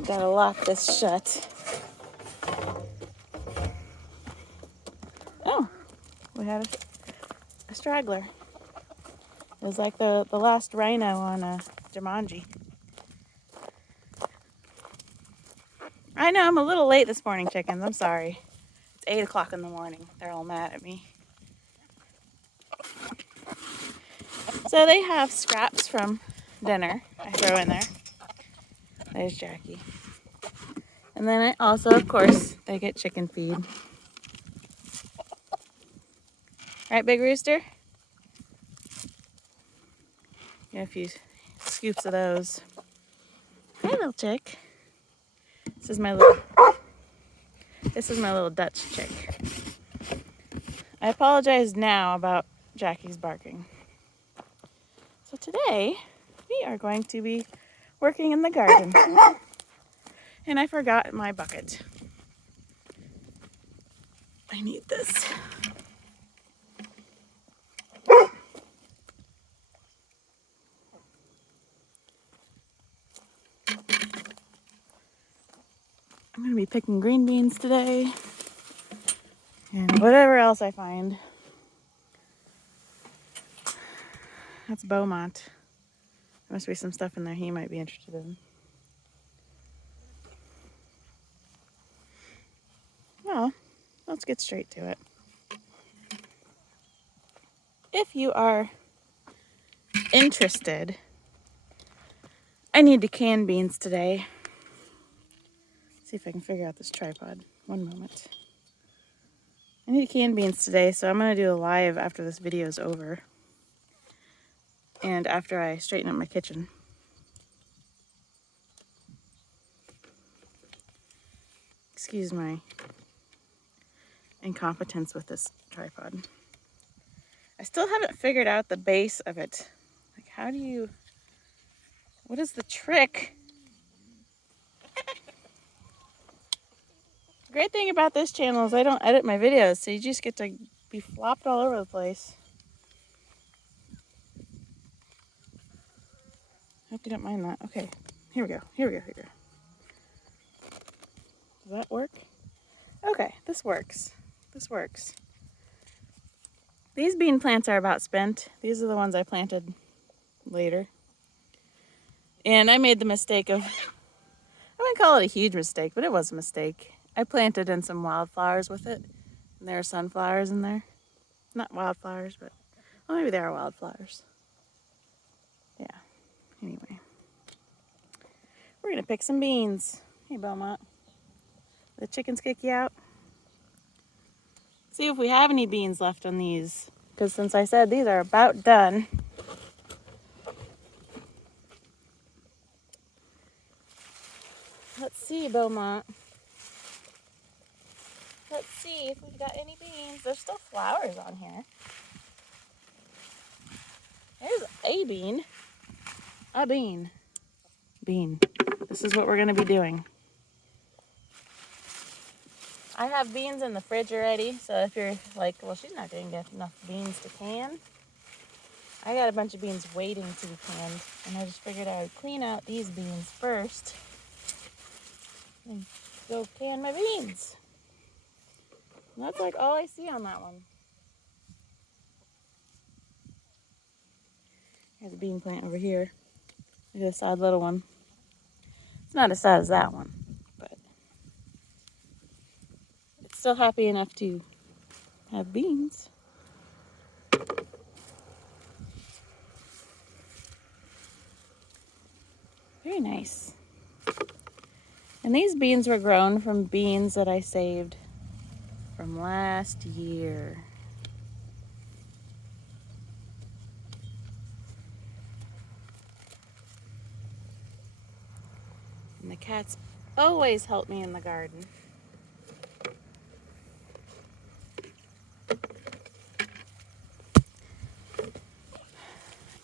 Oh, gotta lock this shut. Oh, we had a straggler. It was like the last rhino on Jumanji. I know I'm a little late this morning, chickens. I'm sorry. It's 8 o'clock in the morning. They're all mad at me. So they have scraps from dinner I throw in there. There's Jackie. And then I also, of course, they get chicken feed. Right, Big Rooster? Get a few scoops of those. Hey, little chick. This is my little Dutch chick. I apologize now about Jackie's barking. So today, we are going to be working in the garden. And I forgot my bucket. I need this. I'm going to be picking green beans today. And whatever else I find. That's Beaumont. There must be some stuff in there he might be interested in. Well, let's get straight to it. If you are interested, I need to can beans today. See if I can figure out this tripod. One moment. I need to can beans today, so I'm going to do a live after this video is over. And after I straighten up my kitchen. Excuse my incompetence with this tripod. I still haven't figured out the base of it. Like, how do you... What is the trick? The great thing about this channel is I don't edit my videos, so you just get to be flopped all over the place. Hope you don't mind that. Okay, here we go. Does that work? Okay, this works. These bean plants are about spent. These are the ones I planted later. And I made the mistake of, I wouldn't call it a huge mistake, but it was a mistake. I planted in some wildflowers with it. And there are sunflowers in there. Not wildflowers, but, well, maybe they are wildflowers. Yeah, anyway. We're gonna pick some beans. Hey, Beaumont. The chickens kick you out? See if we have any beans left on these. Because since I said these are about done. Let's see, Beaumont. Let's see if we've got any beans. There's still flowers on here. There's a bean. A bean. Bean. This is what we're going to be doing. I have beans in the fridge already, so if you're like, well, she's not going to get enough beans to can. I got a bunch of beans waiting to be canned, and I just figured I would clean out these beans first and go can my beans. And that's like all I see on that one. There's a bean plant over here. Look at this odd little one. It's not as sad as that one, but it's still happy enough to have beans. Very nice. And these beans were grown from beans that I saved from last year. And the cats always help me in the garden.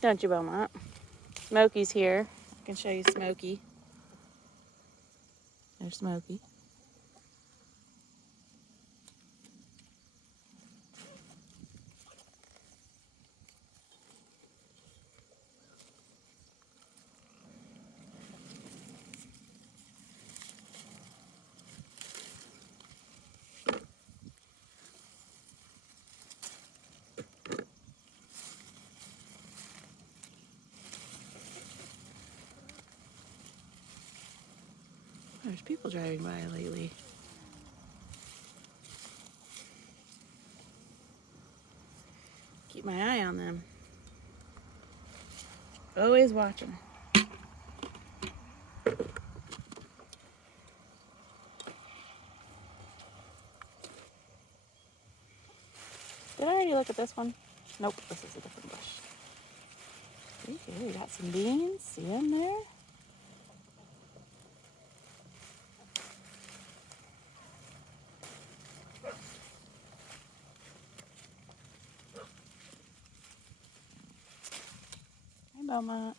Don't you, Beaumont? Smokey's here. I can show you Smokey. There's Smokey. There's people driving by lately. Keep my eye on them. Always watching. Did I already look at this one? Nope, this is a different bush. Ooh, we got some beans. See them there? Hi, Belmont.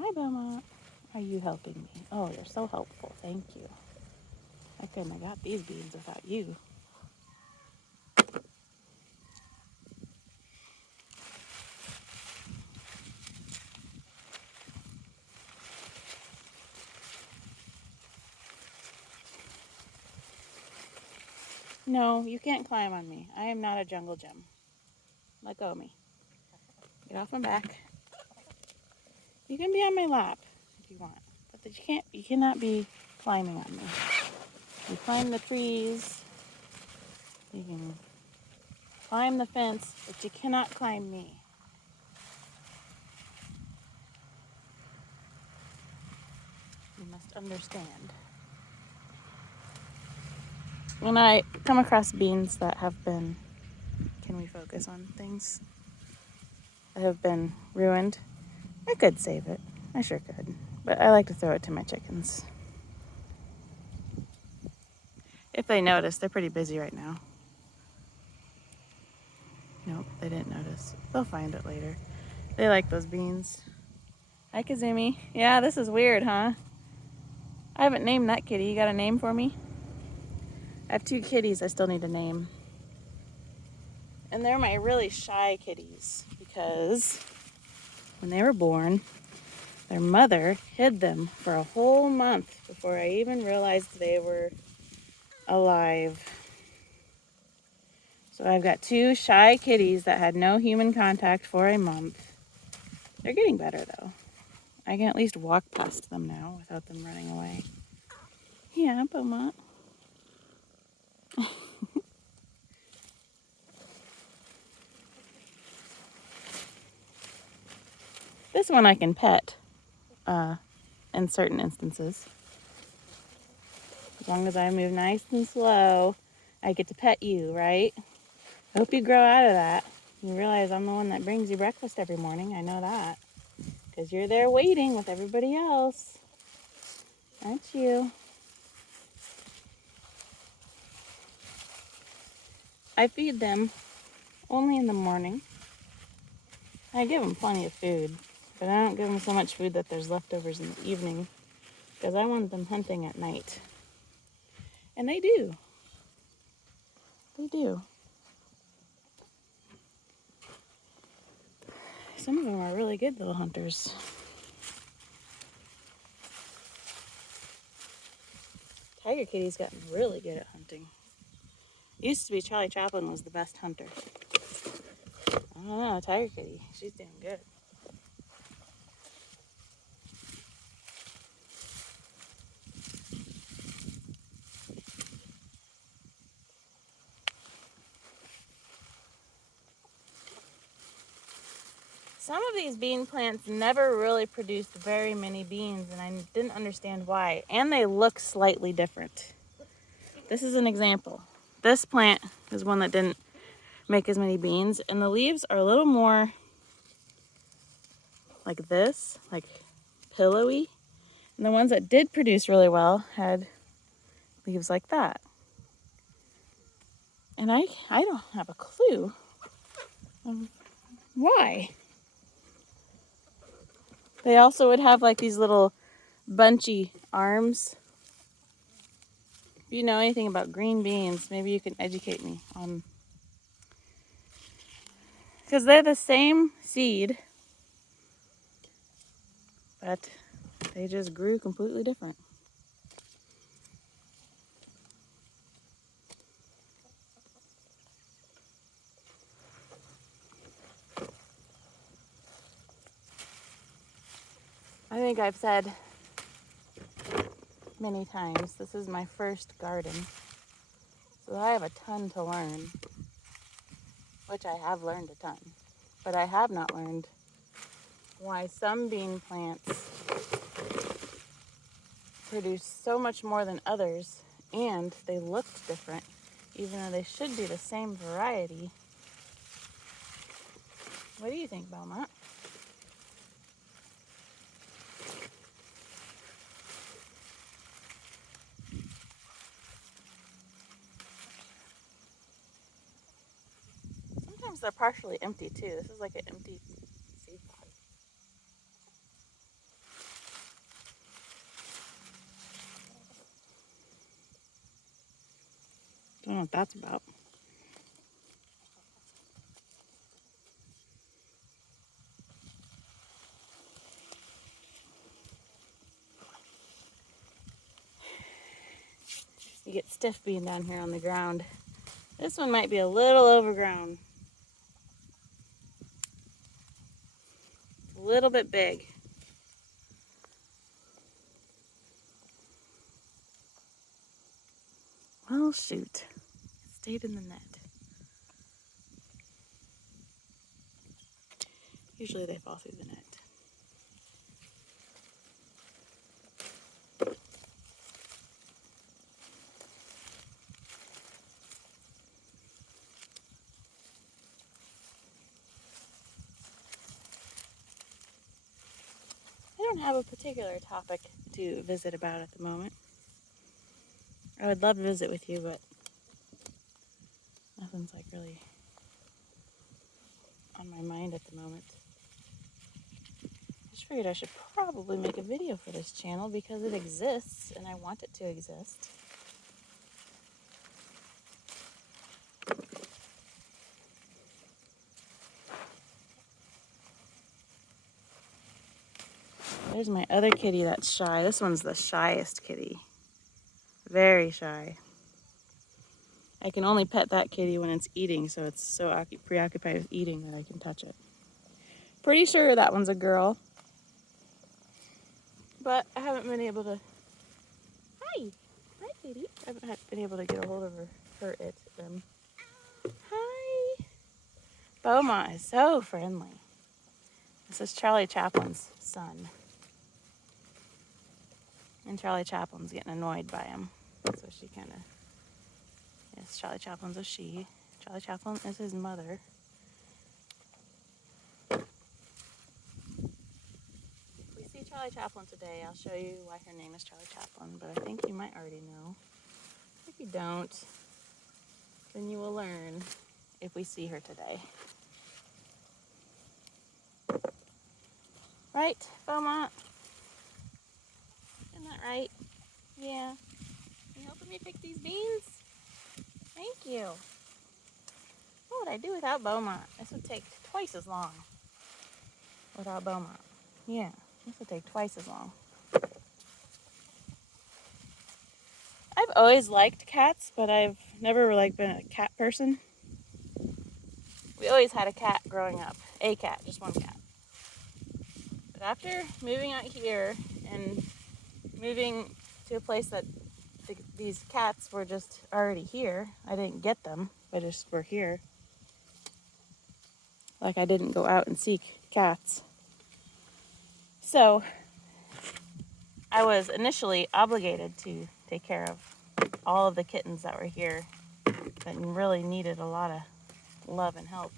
Hi, Belmont. Are you helping me? Oh, you're so helpful. Thank you. I couldn't have got these beans without you. No, you can't climb on me. I am not a jungle gym. Let go of me. Get off my back. You can be on my lap if you want, but you cannot be climbing on me. You climb the trees, you can climb the fence, but you cannot climb me. You must understand. When I come across beans that have been, can we focus on things that have been ruined? I could save it. I sure could. But I like to throw it to my chickens. If they notice, they're pretty busy right now. Nope, they didn't notice. They'll find it later. They like those beans. Hi, Kazumi. Yeah, this is weird, huh? I haven't named that kitty. You got a name for me? I have 2 kitties I still need to name. And they're my really shy kitties because when they were born, their mother hid them for a whole month before I even realized they were alive. So I've got 2 shy kitties that had no human contact for a month. They're getting better though. I can at least walk past them now without them running away. Yeah, Beaumont. This one I can pet in certain instances. As long as I move nice and slow, I get to pet you, right? I hope you grow out of that. You realize I'm the one that brings you breakfast every morning. I know that. Because you're there waiting with everybody else. Aren't you? I feed them only in the morning. I give them plenty of food, but I don't give them so much food that there's leftovers in the evening because I want them hunting at night. And they do. They do. Some of them are really good little hunters. Tiger Kitty's gotten really good at hunting. It used to be Charlie Chaplin was the best hunter. I don't know, Tiger Kitty, she's doing good. Some of these bean plants never really produced very many beans, and I didn't understand why. And they look slightly different. This is an example. This plant is one that didn't make as many beans, and the leaves are a little more like this, like pillowy. And the ones that did produce really well had leaves like that. And I don't have a clue why. They also would have like these little bunchy arms. If you know anything about green beans, maybe you can educate me on. Because they're the same seed, but they just grew completely different. I think I've said many times, this is my first garden. So I have a ton to learn, which I have learned a ton. But I have not learned why some bean plants produce so much more than others, and they looked different, even though they should be the same variety. What do you think, Belmont? Sometimes they're partially empty too. This is like an empty seed pod. Don't know what that's about. You get stiff being down here on the ground. This one might be a little overgrown. A little bit big. Well, shoot. It stayed in the net. Usually they fall through the net. I don't have a particular topic to visit about at the moment. I would love to visit with you, but nothing's like really on my mind at the moment. I just figured I should probably make a video for this channel because it exists and I want it to exist. There's my other kitty that's shy. This one's the shyest kitty. Very shy. I can only pet that kitty when it's eating, so it's so preoccupied with eating that I can touch it. Pretty sure that one's a girl. But I haven't been able to... Hi! Hi, kitty. I haven't been able to get a hold of her, them. Hi! Beaumont is so friendly. This is Charlie Chaplin's son. And Charlie Chaplin's getting annoyed by him. So she kind of... Yes, Charlie Chaplin's a she. Charlie Chaplin is his mother. If we see Charlie Chaplin today, I'll show you why her name is Charlie Chaplin, but I think you might already know. If you don't, then you will learn if we see her today. Right, Beaumont? Isn't that right? Yeah. You helping me pick these beans? Thank you. What would I do without Beaumont? This would take twice as long without Beaumont. Yeah, this would take twice as long. I've always liked cats, but I've never been a cat person. We always had a cat growing up. A cat, just one cat. But after moving out here and moving to a place that these cats were just already here, I didn't get them, they just were here. Like I didn't go out and seek cats. So I was initially obligated to take care of all of the kittens that were here that really needed a lot of love and help.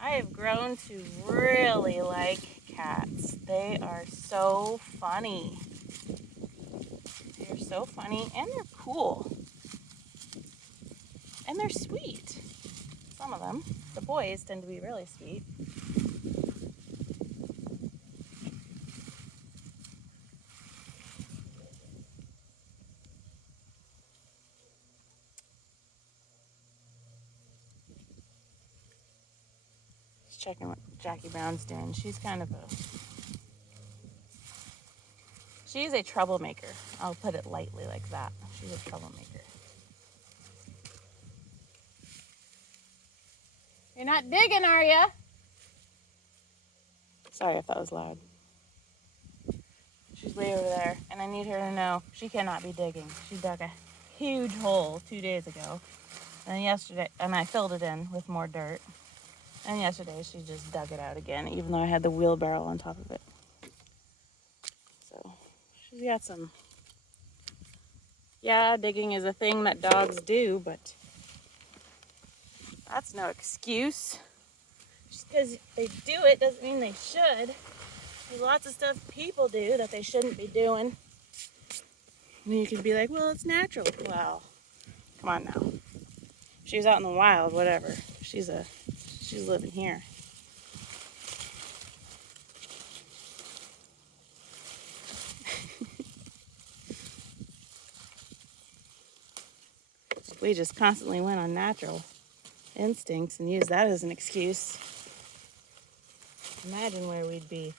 I have grown to really like cats. They are so funny. They're so funny and they're cool. And they're sweet. Some of them. The boys tend to be really sweet. Just checking what Jackie Brown's doing. She's a troublemaker. I'll put it lightly like that. She's a troublemaker. You're not digging, are ya? Sorry if that was loud. She's way over there, and I need her to know she cannot be digging. She dug a huge hole 2 days ago, and yesterday, and I filled it in with more dirt. And yesterday she just dug it out again, even though I had the wheelbarrow on top of it. So she's got some. Yeah, digging is a thing that dogs do, but that's no excuse. Just because they do it doesn't mean they should. There's lots of stuff people do that they shouldn't be doing. And you can be like, well, it's natural. Well, come on now. If she was out in the wild, whatever. She's living here. We just constantly went on natural instincts and used that as an excuse. Imagine where we'd be.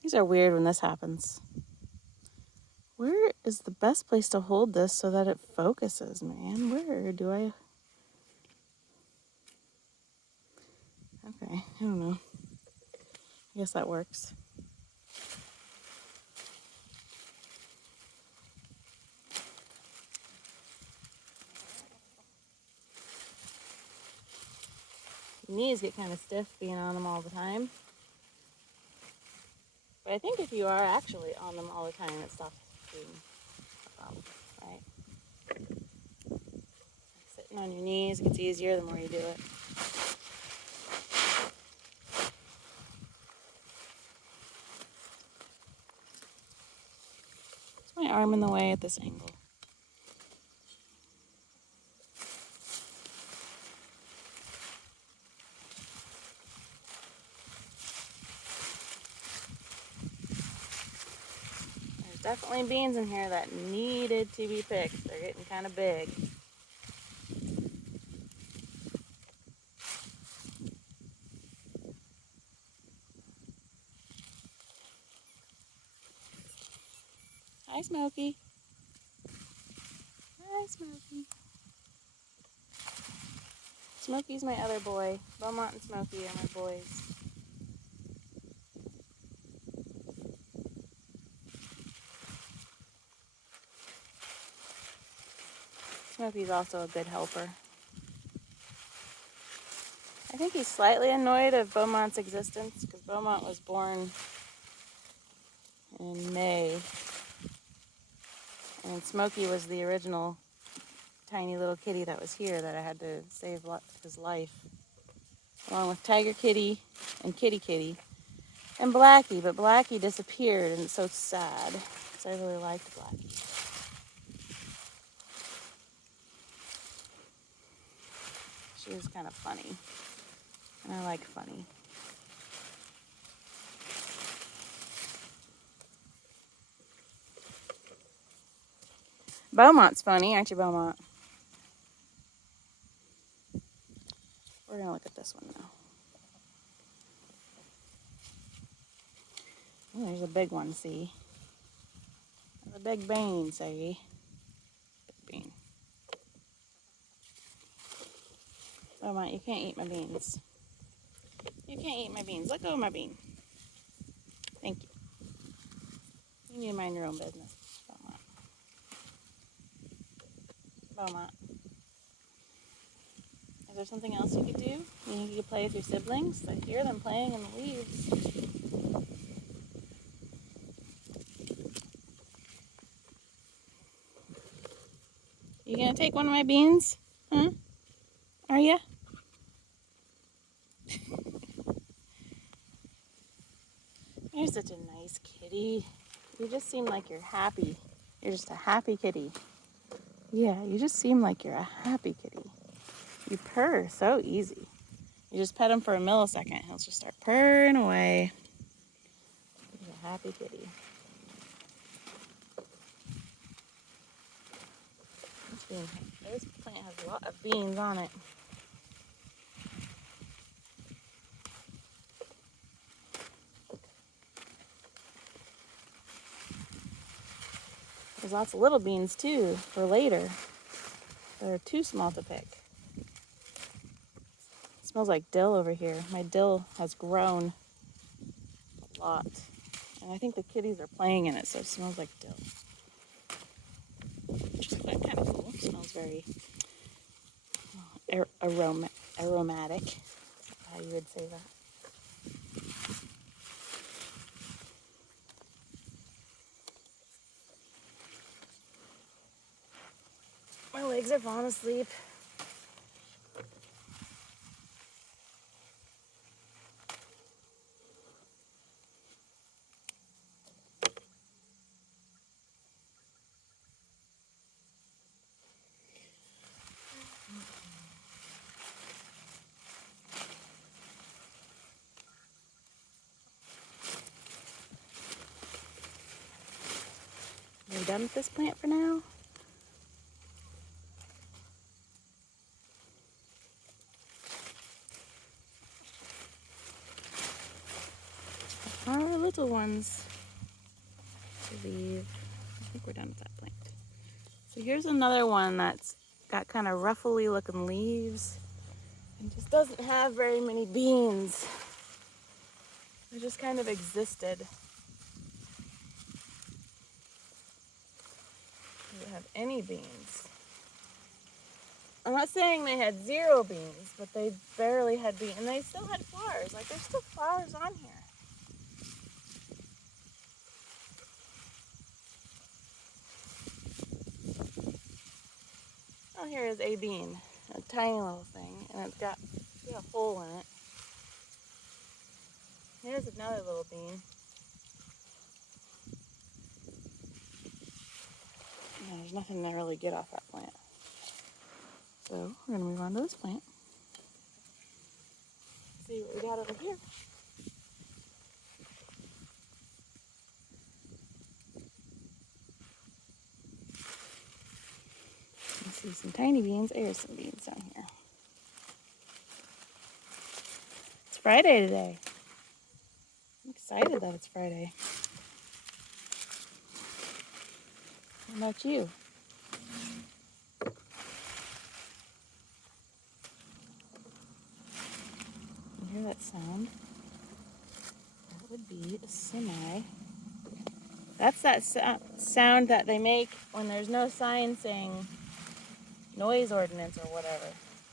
These are weird when this happens. Where is the best place to hold this so that it focuses, man? Where do I... Okay, I don't know. I guess that works. Knees get kind of stiff being on them all the time. But I think if you are actually on them all the time, it stops being a problem, right? Sitting on your knees gets easier the more you do it. Is my arm in the way at this angle? There's definitely beans in here that needed to be picked. They're getting kind of big. Hi, Smokey. Hi, Smokey. Smokey's my other boy. Beaumont and Smokey are my boys. Smokey's also a good helper. I think he's slightly annoyed of Beaumont's existence because Beaumont was born in May. And Smokey was the original tiny little kitty that was here that I had to save his life. Along with Tiger Kitty and Kitty Kitty and Blackie. But Blackie disappeared and it's so sad because I really liked Blackie. She was kind of funny. And I like funny. Beaumont's funny, aren't you, Beaumont? We're going to look at this one now. Oh, there's a big one, see? There's a big bean, see? Big bean. Beaumont, you can't eat my beans. You can't eat my beans. Let go of my bean. Thank you. You need to mind your own business, Beaumont. Beaumont. Is there something else you could do? You think you could play with your siblings? I hear them playing in the leaves. You gonna take one of my beans? Huh? Are ya? You're such a nice kitty. You just seem like you're happy. You're just a happy kitty. Yeah, you just seem like you're a happy kitty. You purr so easy. You just pet him for a millisecond. He'll just start purring away. He's a happy kitty. This plant has a lot of beans on it. There's lots of little beans too for later. They're too small to pick. It smells like dill over here. My dill has grown a lot. And I think the kitties are playing in it, so it smells like dill. Which is kind of cool. It smells very aromatic. That's how you would say that. My legs are falling asleep. Are we done with this plant for now? Our little ones to leave. I think we're done with that plant. So here's another one that's got kind of ruffly looking leaves and just doesn't have very many beans. They just kind of existed. They don't have any beans. I'm not saying they had zero beans, but they barely had beans. And they still had flowers. Like, there's still flowers on here. Oh, here is a bean. A tiny little thing. And it's got a hole in it. Here's another little bean. No, there's nothing to really get off that plant. So we're going to move on to this plant. See what we got over here. You see some tiny beans. There's some beans down here. It's Friday today. I'm excited that it's Friday. How about you? You hear that sound? That would be a semi. That's that sound that they make when there's no sign saying noise ordinance or whatever.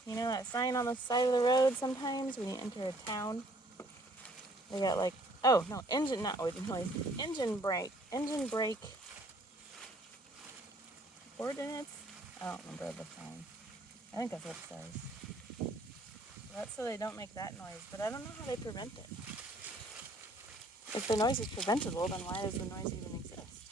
You know that sign on the side of the road sometimes when you enter a town? They got like, oh no, engine brake ordinance? I don't remember the sign. I think that's what it says. That's so they don't make that noise, but I don't know how they prevent it. If the noise is preventable, then why does the noise even exist?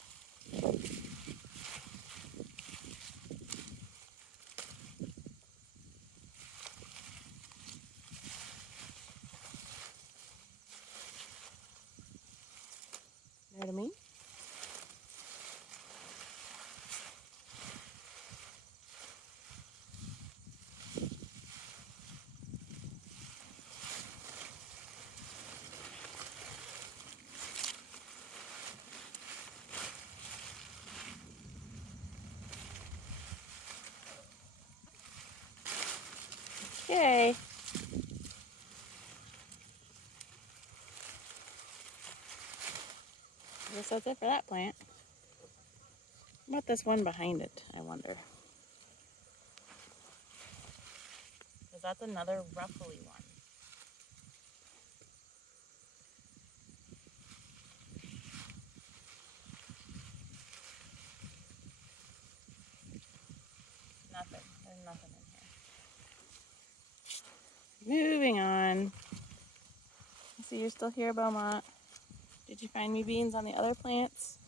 You know what I mean? Okay. I guess that's it for that plant. What about this one behind it, I wonder? Because that's another ruffly one. Nothing. There's nothing in here. Moving on. I see you're still here, Beaumont. Did you find me beans on the other plants?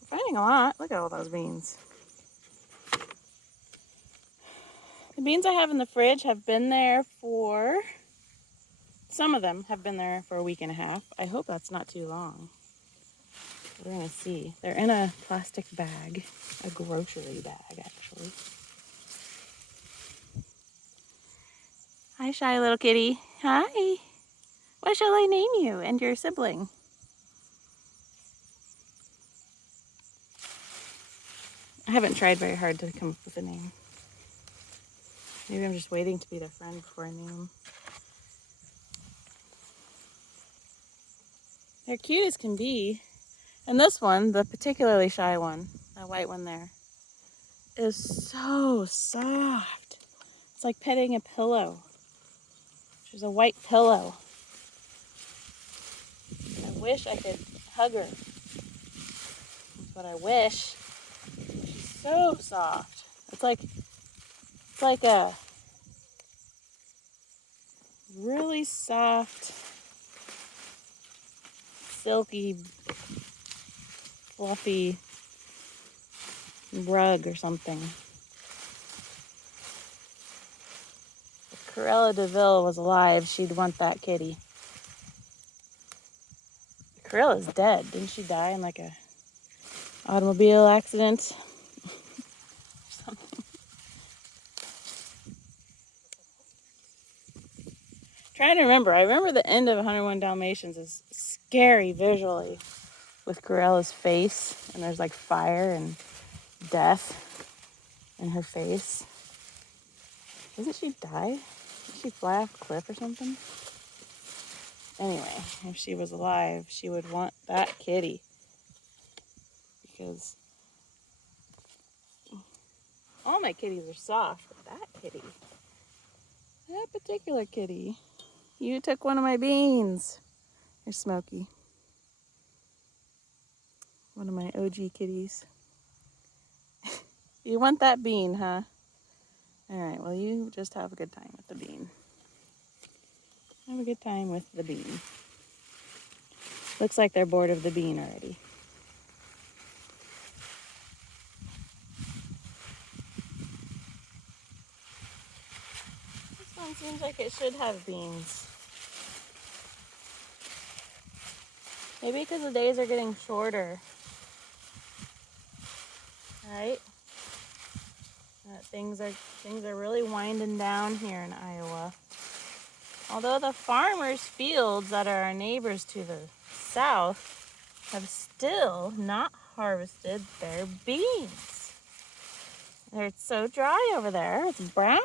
We're finding a lot. Look at all those beans. The beans I have in the fridge have been there for... Some of them have been there for a week and a half. I hope that's not too long. We're gonna see. They're in a plastic bag, a grocery bag, actually. Hi, shy little kitty. Hi. What shall I name you and your sibling? I haven't tried very hard to come up with a name. Maybe I'm just waiting to be their friend before I name them. They're cute as can be. And this one, the particularly shy one, that white one there, is so soft. It's like petting a pillow. She's a white pillow. I wish I could hug her. But I wish. She's so soft. It's like a really soft, silky, fluffy rug or something. If Corella DeVille was alive, she'd want that kitty. Corella's dead. Didn't she die in like a automobile accident? Something. Trying to remember. I remember the end of 101 Dalmatians is scary visually with Corella's face, and there's like fire and death in her face. Doesn't she die? Did she fly off a cliff or something? Anyway, if she was alive, she would want that kitty. Because all my kitties are soft, but that particular kitty, you took one of my beans. You're Smokey. One of my OG kitties. You want that bean, huh? Alright, well you just have a good time with the bean. Have a good time with the bean. Looks like they're bored of the bean already. This one seems like it should have beans. Maybe because the days are getting shorter. Right? Things are really winding down here in Iowa. Although the farmers' fields that are our neighbors to the south have still not harvested their beans. They're so dry over there. It's brown.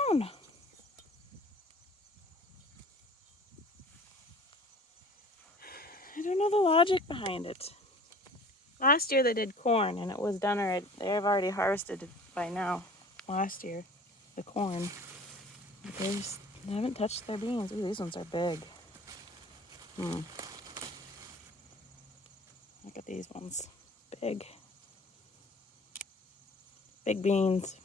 I don't know the logic behind it. Last year they did corn and it was done already. They've already harvested it by now. Last year, the corn. But they haven't touched their beans. Ooh, these ones are big. Look at these ones. Big. Big beans.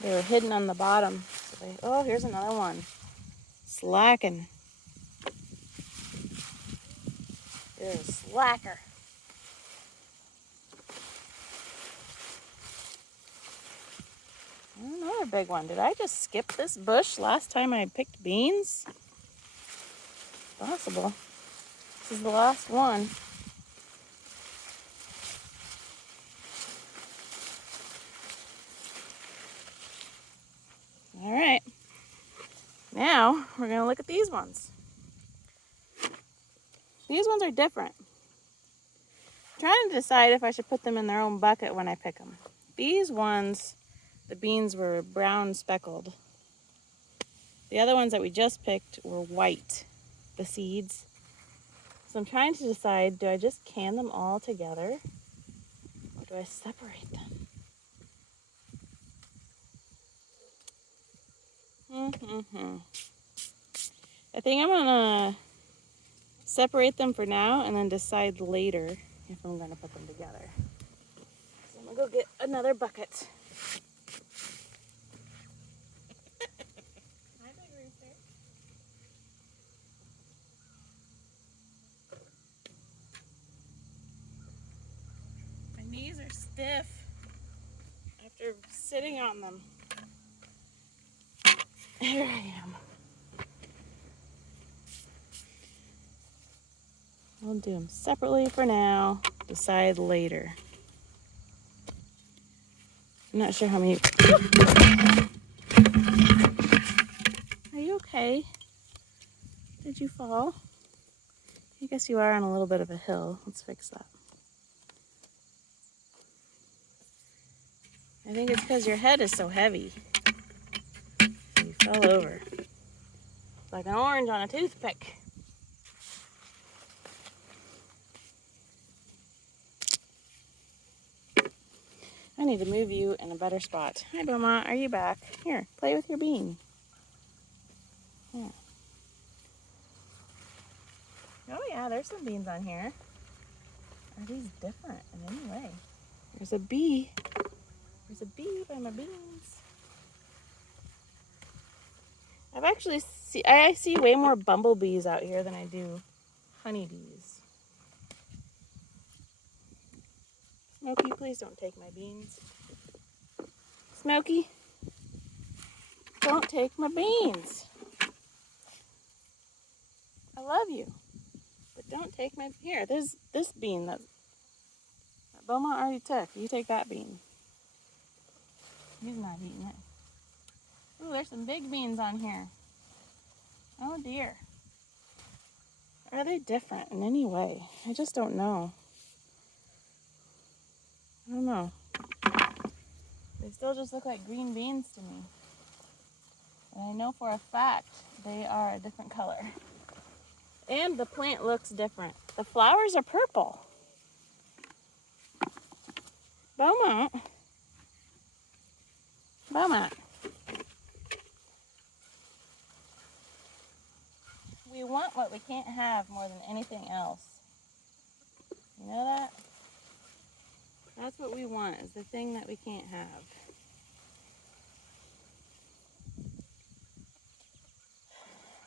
They were hidden on the bottom. So oh, here's another one. Slacking. You're a slacker. Another big one. Did I just skip this bush last time I picked beans? Possible. This is the last one. All right. Now we're going to look at these ones. These ones are different. I'm trying to decide if I should put them in their own bucket when I pick them. These ones, the beans were brown speckled. The other ones that we just picked were white, the seeds. So I'm trying to decide, do I just can them all together or do I separate them? I think I'm gonna separate them for now and then decide later if I'm gonna put them together. So I'm gonna go get another bucket. Hi, big rooster. My knees are stiff after sitting on them. Here I am. We'll do them separately for now. Decide later. I'm not sure how many. Are you okay? Did you fall? I guess you are on a little bit of a hill. Let's fix that. I think it's because your head is so heavy. You fell over. Like an orange on a toothpick. I need to move you in a better spot. Hi, Beaumont. Are you back? Here, play with your bean. Here. Oh, yeah, there's some beans on here. Are these different in any way? There's a bee. There's a bee by my beans. I see way more bumblebees out here than I do honeybees. Smokey, please don't take my beans. Smokey, don't take my beans. I love you, but don't take my... Here, there's this bean that Beaumont already took. You take that bean. He's not eating it. Ooh, there's some big beans on here. Oh dear. Are they different in any way? I just don't know. I don't know. They still just look like green beans to me. And I know for a fact they are a different color. And the plant looks different. The flowers are purple. Beaumont. Beaumont. We want what we can't have more than anything else. You know that? That's what we want, is the thing that we can't have.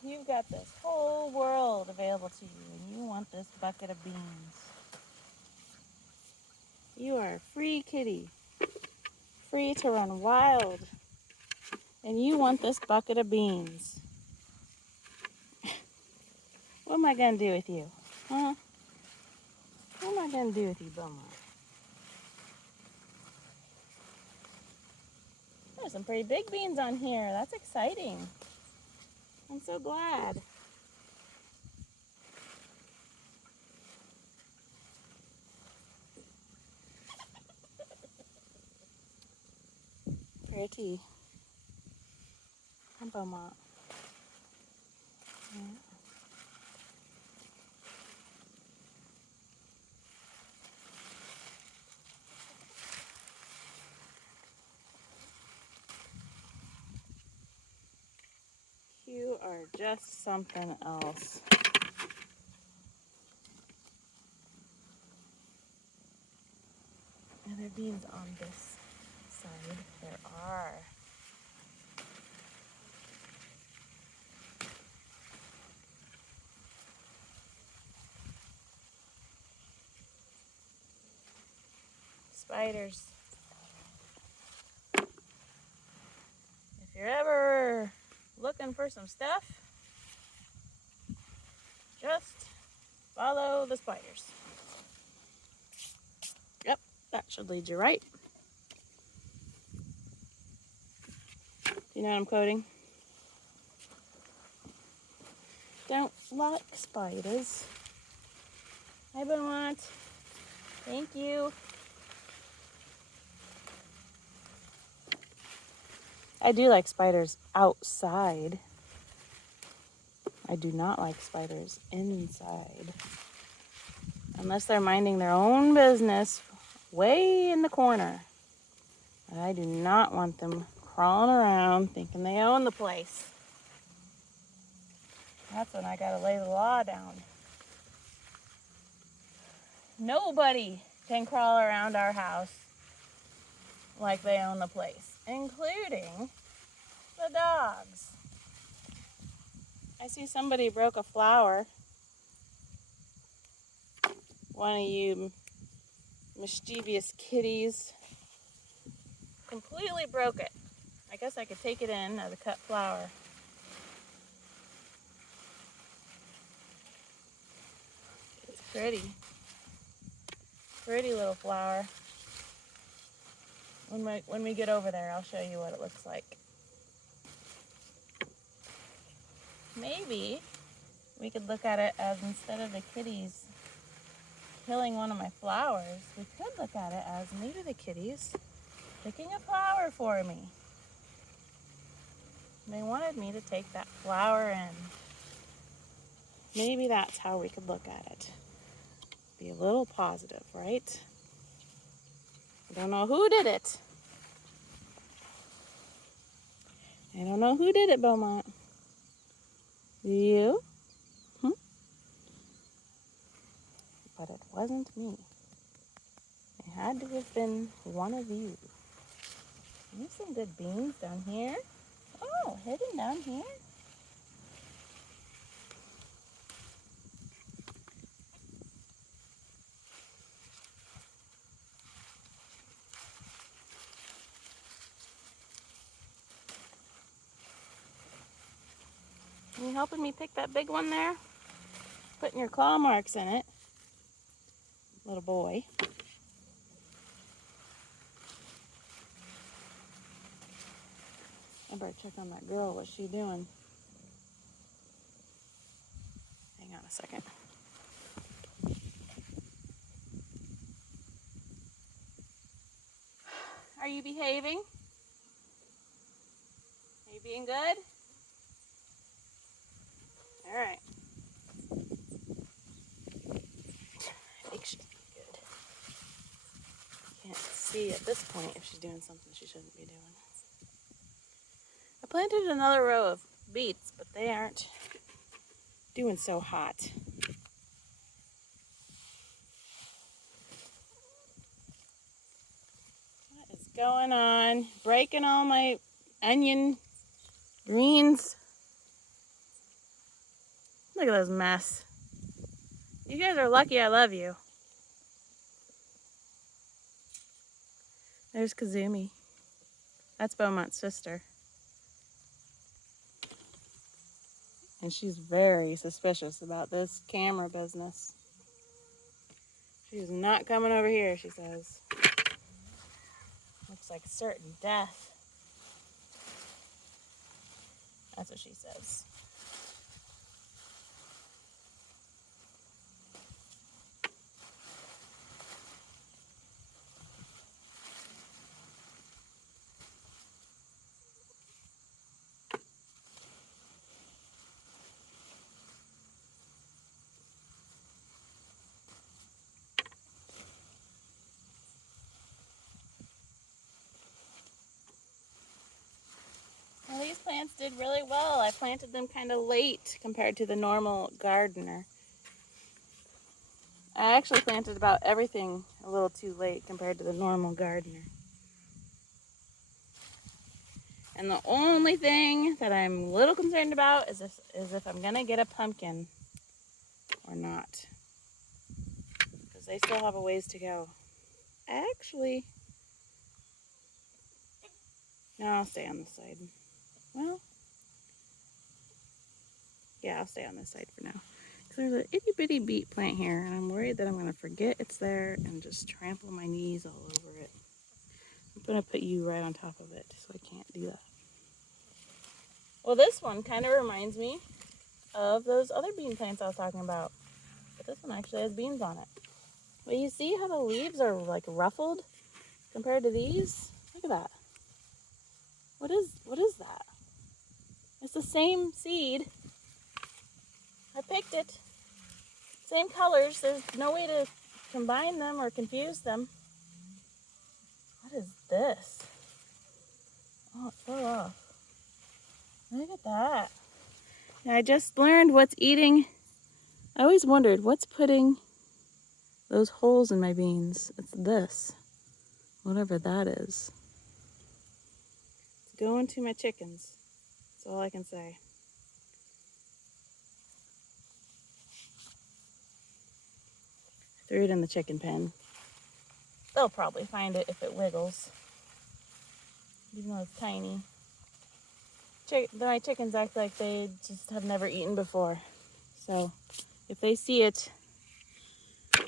You've got this whole world available to you, and you want this bucket of beans. You are a free kitty, free to run wild, and you want this bucket of beans. What am I going to do with you? Huh? What am I going to do with you, Beaumont? There's some pretty big beans on here. That's exciting. I'm so glad. Pretty. I'm Beaumont. Yeah. You are just something else. Are there beans on this side? There are. Spiders. If you're ever looking for some stuff, just follow the spiders. Yep, that should lead you right. Do you know what I'm quoting? Don't like spiders. Hi, Beaumont. Thank you. I do like spiders outside. I do not like spiders inside. Unless they're minding their own business way in the corner. But I do not want them crawling around thinking they own the place. That's when I gotta lay the law down. Nobody can crawl around our house like they own the place, including the dogs. I see somebody broke a flower. One of you mischievous kitties completely broke it. I guess I could take it in as a cut flower. pretty. Pretty little flower. When we get over there, I'll show you what it looks like. Maybe we could look at it as, instead of the kitties killing one of my flowers, we could look at it as maybe the kitties picking a flower for me. They wanted me to take that flower in. Maybe that's how we could look at it. Be a little positive, right? I don't know who did it. I don't know who did it, Beaumont. You? But it wasn't me. It had to have been one of you. There's some good beans down here. Oh, hidden down here. Are you helping me pick that big one there? Putting your claw marks in it. Little boy. I better check on that girl. What's she doing? Hang on a second. Are you behaving? Are you being good? All right. I think she's being good. Can't see at this point if she's doing something she shouldn't be doing. I planted another row of beets, but they aren't doing so hot. What is going on? Breaking all my onion greens. Look at this mess. You guys are lucky I love you. There's Kazumi. That's Beaumont's sister. And she's very suspicious about this camera business. She's not coming over here, she says. Looks like certain death. That's what she says. Well, these plants did really well. I planted them kind of late compared to the normal gardener. I actually planted about everything a little too late compared to the normal gardener. And the only thing that I'm a little concerned about is if I'm gonna get a pumpkin or not. Because they still have a ways to go. Actually, no, I'll stay on this side. Well, yeah, I'll stay on this side for now. Because there's an itty bitty beet plant here, and I'm worried that I'm gonna forget it's there and just trample my knees all over it. I'm gonna put you right on top of it, so I can't do that. Well, this one kind of reminds me of those other bean plants I was talking about. But this one actually has beans on it. But you see how the leaves are like ruffled compared to these? Look at that. What is that? It's the same seed. I picked it. Same colors. There's no way to combine them or confuse them. What is this? Oh, it fell off. Look at that. I just learned what's eating. I always wondered what's putting those holes in my beans. It's this. Whatever that is. It's going to my chickens. That's all I can say. I threw it in the chicken pen. They'll probably find it if it wiggles. Even though it's tiny. My chickens act like they just have never eaten before. So if they see it,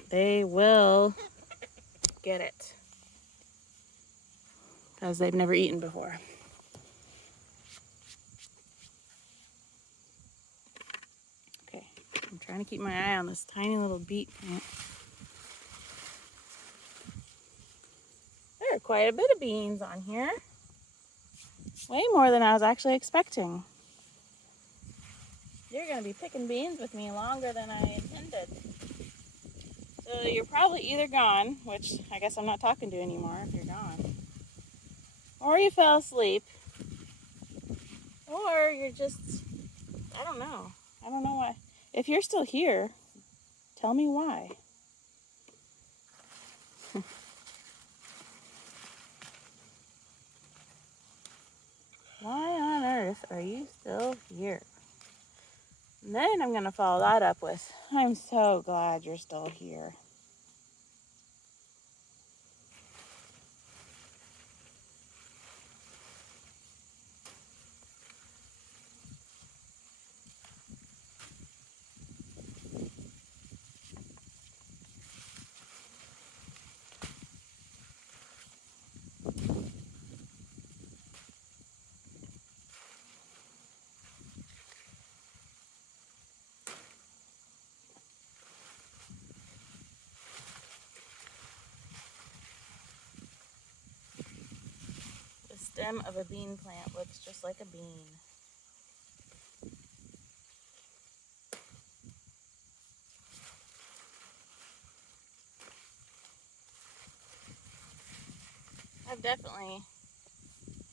they will get it because they've never eaten before. Okay, I'm trying to keep my eye on this tiny little beet plant. There are quite a bit of beans on here. Way more than I was actually expecting. You're going to be picking beans with me longer than I intended. So you're probably either gone, which I guess I'm not talking to anymore if you're gone, or you fell asleep, or you're just, I don't know. I don't know why. If you're still here, tell me why. Why on earth are you still here? And then I'm going to follow that up with, I'm so glad you're still here. The stem of a bean plant looks just like a bean. I've definitely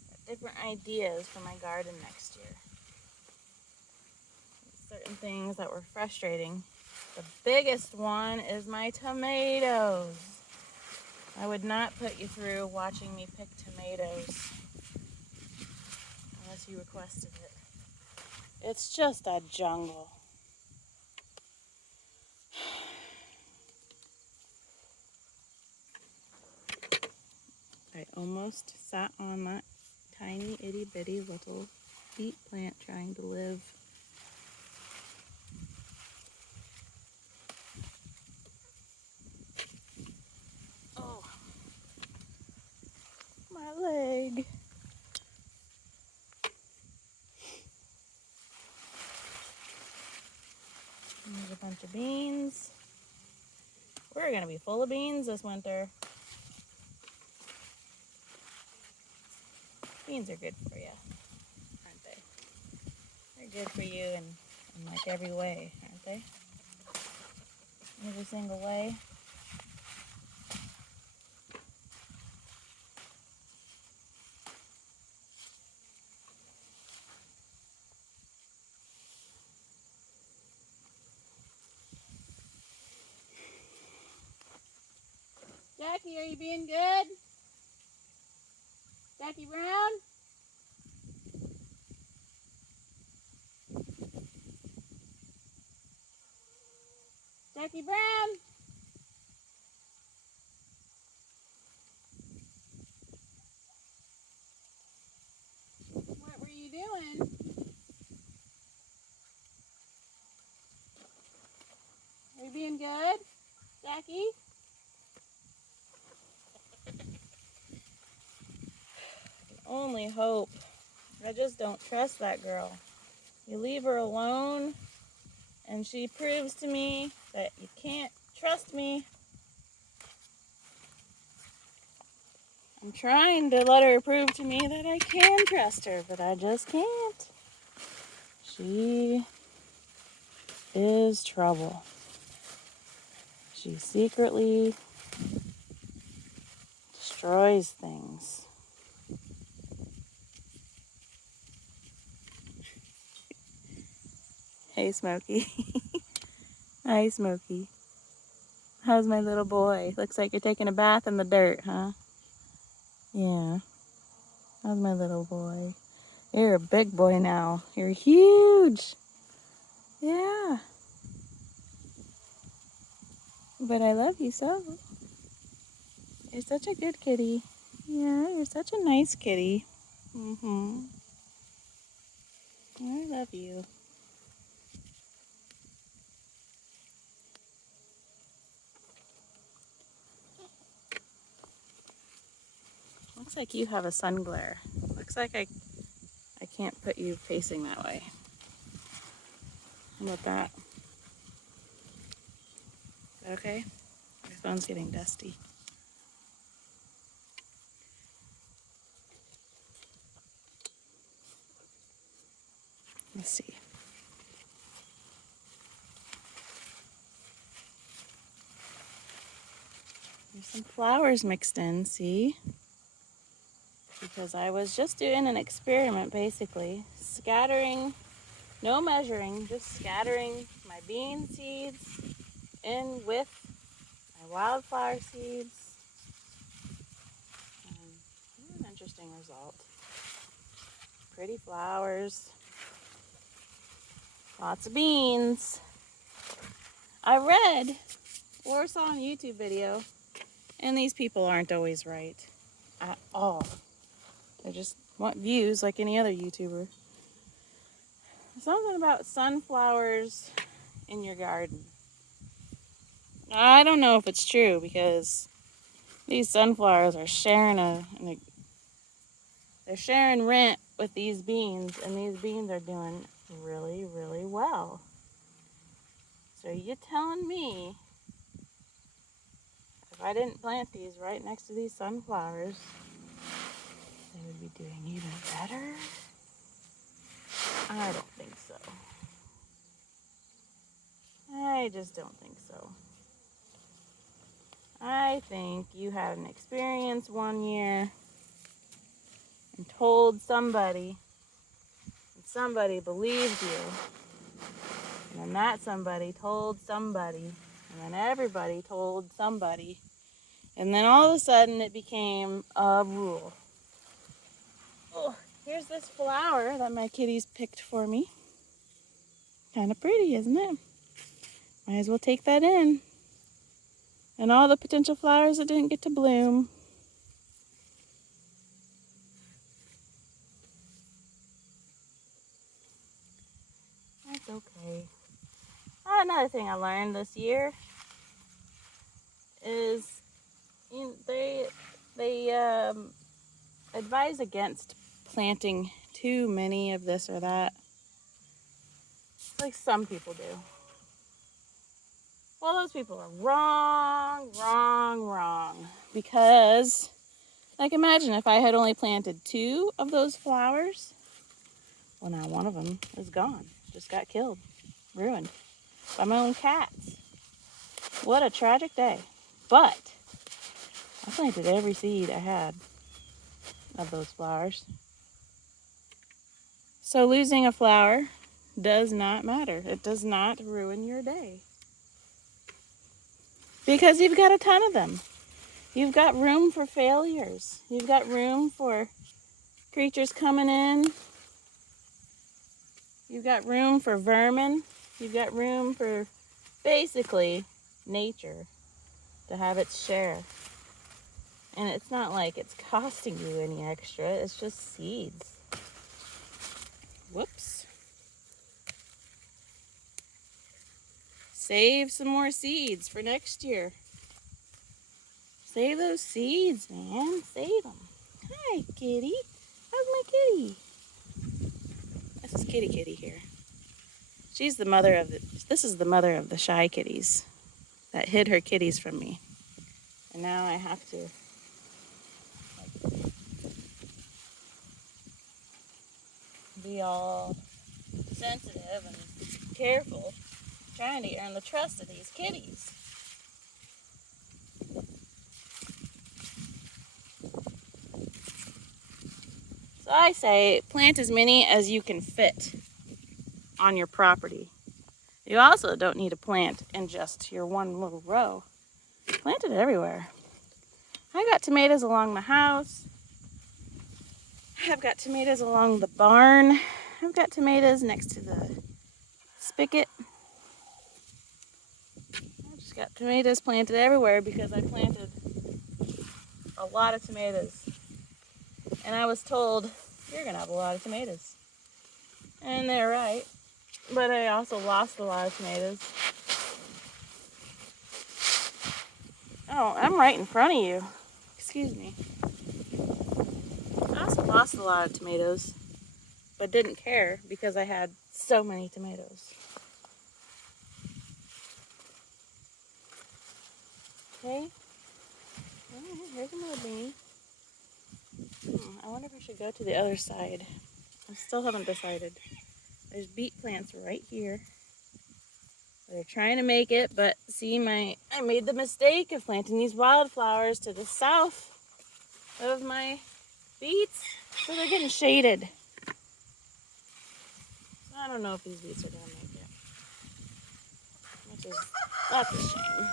got different ideas for my garden next year. Certain things that were frustrating. The biggest one is my tomatoes. I would not put you through watching me pick tomatoes unless you requested it. It's just a jungle. I almost sat on that tiny itty bitty little beet plant trying to live. Oh, my leg. There's a bunch of beans. We're going to be full of beans this winter. Beans are good for you, aren't they? They're good for you in like every way, aren't they? Every single way. Jackie, are you being good? Jackie Brown? Jackie Brown? What were you doing? Are you being good? Jackie? Only hope. I just don't trust that girl. You leave her alone, and she proves to me that you can't trust me. I'm trying to let her prove to me that I can trust her, but I just can't. She is trouble. She secretly destroys things. Hey, Smokey. Hi, Smokey. How's my little boy? Looks like you're taking a bath in the dirt, huh? Yeah. How's my little boy? You're a big boy now. You're huge. Yeah. But I love you so. You're such a good kitty. Yeah, you're such a nice kitty. Mm-hmm. I love you. Looks like you have a sun glare. Looks like I can't put you facing that way. How about that? Is that okay? My phone's getting dusty. Let's see. There's some flowers mixed in, see? Because I was just doing an experiment, basically. Scattering, no measuring, just scattering my bean seeds in with my wildflower seeds. An interesting result. Pretty flowers. Lots of beans. I read or saw a YouTube video, and these people aren't always right at all. They just want views like any other YouTuber. Something about sunflowers in your garden. I don't know if it's true because these sunflowers are sharing they're sharing rent with these beans, and these beans are doing really, really well. So you're telling me if I didn't plant these right next to these sunflowers, they would be doing even better? I don't think so. I just don't think so. I think you had an experience one year and told somebody, and somebody believed you, and then that somebody told somebody, and then everybody told somebody, and then all of a sudden it became a rule. Oh, here's this flower that my kitties picked for me. Kind of pretty, isn't it? Might as well take that in. And all the potential flowers that didn't get to bloom. That's okay. Another thing I learned this year is they advise against planting too many of this or that, like some people do. Well, those people are wrong. Because, like, imagine if I had only planted 2 of those flowers. Well, now one of them is gone. Just got killed. Ruined. By my own cats. What a tragic day. But I planted every seed I had of those flowers. So losing a flower does not matter. It does not ruin your day. Because you've got a ton of them. You've got room for failures. You've got room for creatures coming in. You've got room for vermin. You've got room for basically nature to have its share. And it's not like it's costing you any extra. It's just seeds. Whoops. Save some more seeds for next year. Save those seeds, man. Save them. Hi, kitty. How's my kitty? This is Kitty here. She's the mother of this is the mother of the shy kitties that hid her kitties from me. And now I have to be all sensitive and careful, trying to earn the trust of these kitties. So I say plant as many as you can fit on your property. You also don't need to plant in just your one little row. Plant it everywhere. I got tomatoes along the house. I've got tomatoes along the barn. I've got tomatoes next to the spigot. I've just got tomatoes planted everywhere because I planted a lot of tomatoes. And I was told, you're going to have a lot of tomatoes. And they're right. But I also lost a lot of tomatoes. Oh, I'm right in front of you. Excuse me. lost a lot of tomatoes, but didn't care because I had so many tomatoes. Okay. Oh, here's another beanie. I wonder if I should go to the other side. I still haven't decided. There's beet plants right here. They're trying to make it, but see, I made the mistake of planting these wildflowers to the south of my beets, so they're getting shaded. I don't know if these beets are gonna make it, that's a shame.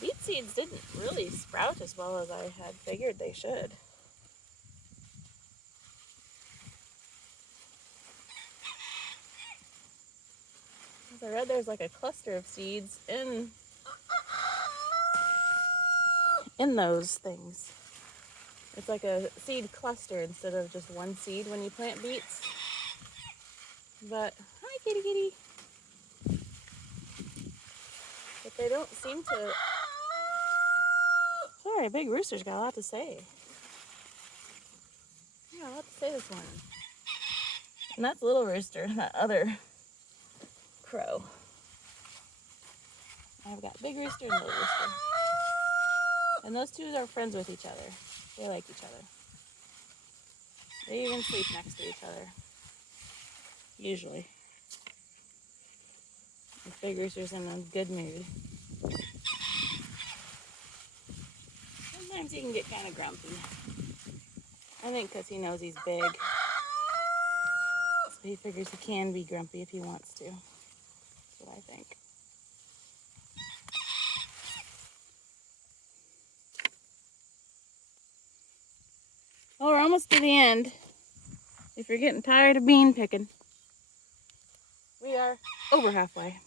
Beet seeds didn't really sprout as well as I had figured they should. As I read, there's like a cluster of seeds in those things. It's like a seed cluster instead of just one seed when you plant beets. But, hi kitty kitty. But they don't seem to... Sorry, Big Rooster's got a lot to say. Yeah, a lot to say this morning. And that's Little Rooster, that other crow. I've got Big Rooster and Little Rooster. And those two are friends with each other. They like each other. They even sleep next to each other. Usually. If Big Rooster's in a good mood. Sometimes he can get kind of grumpy. I think because he knows he's big. So he figures he can be grumpy if he wants to. That's what I think. Well, we're almost to the end. If you're getting tired of bean picking, we are over halfway.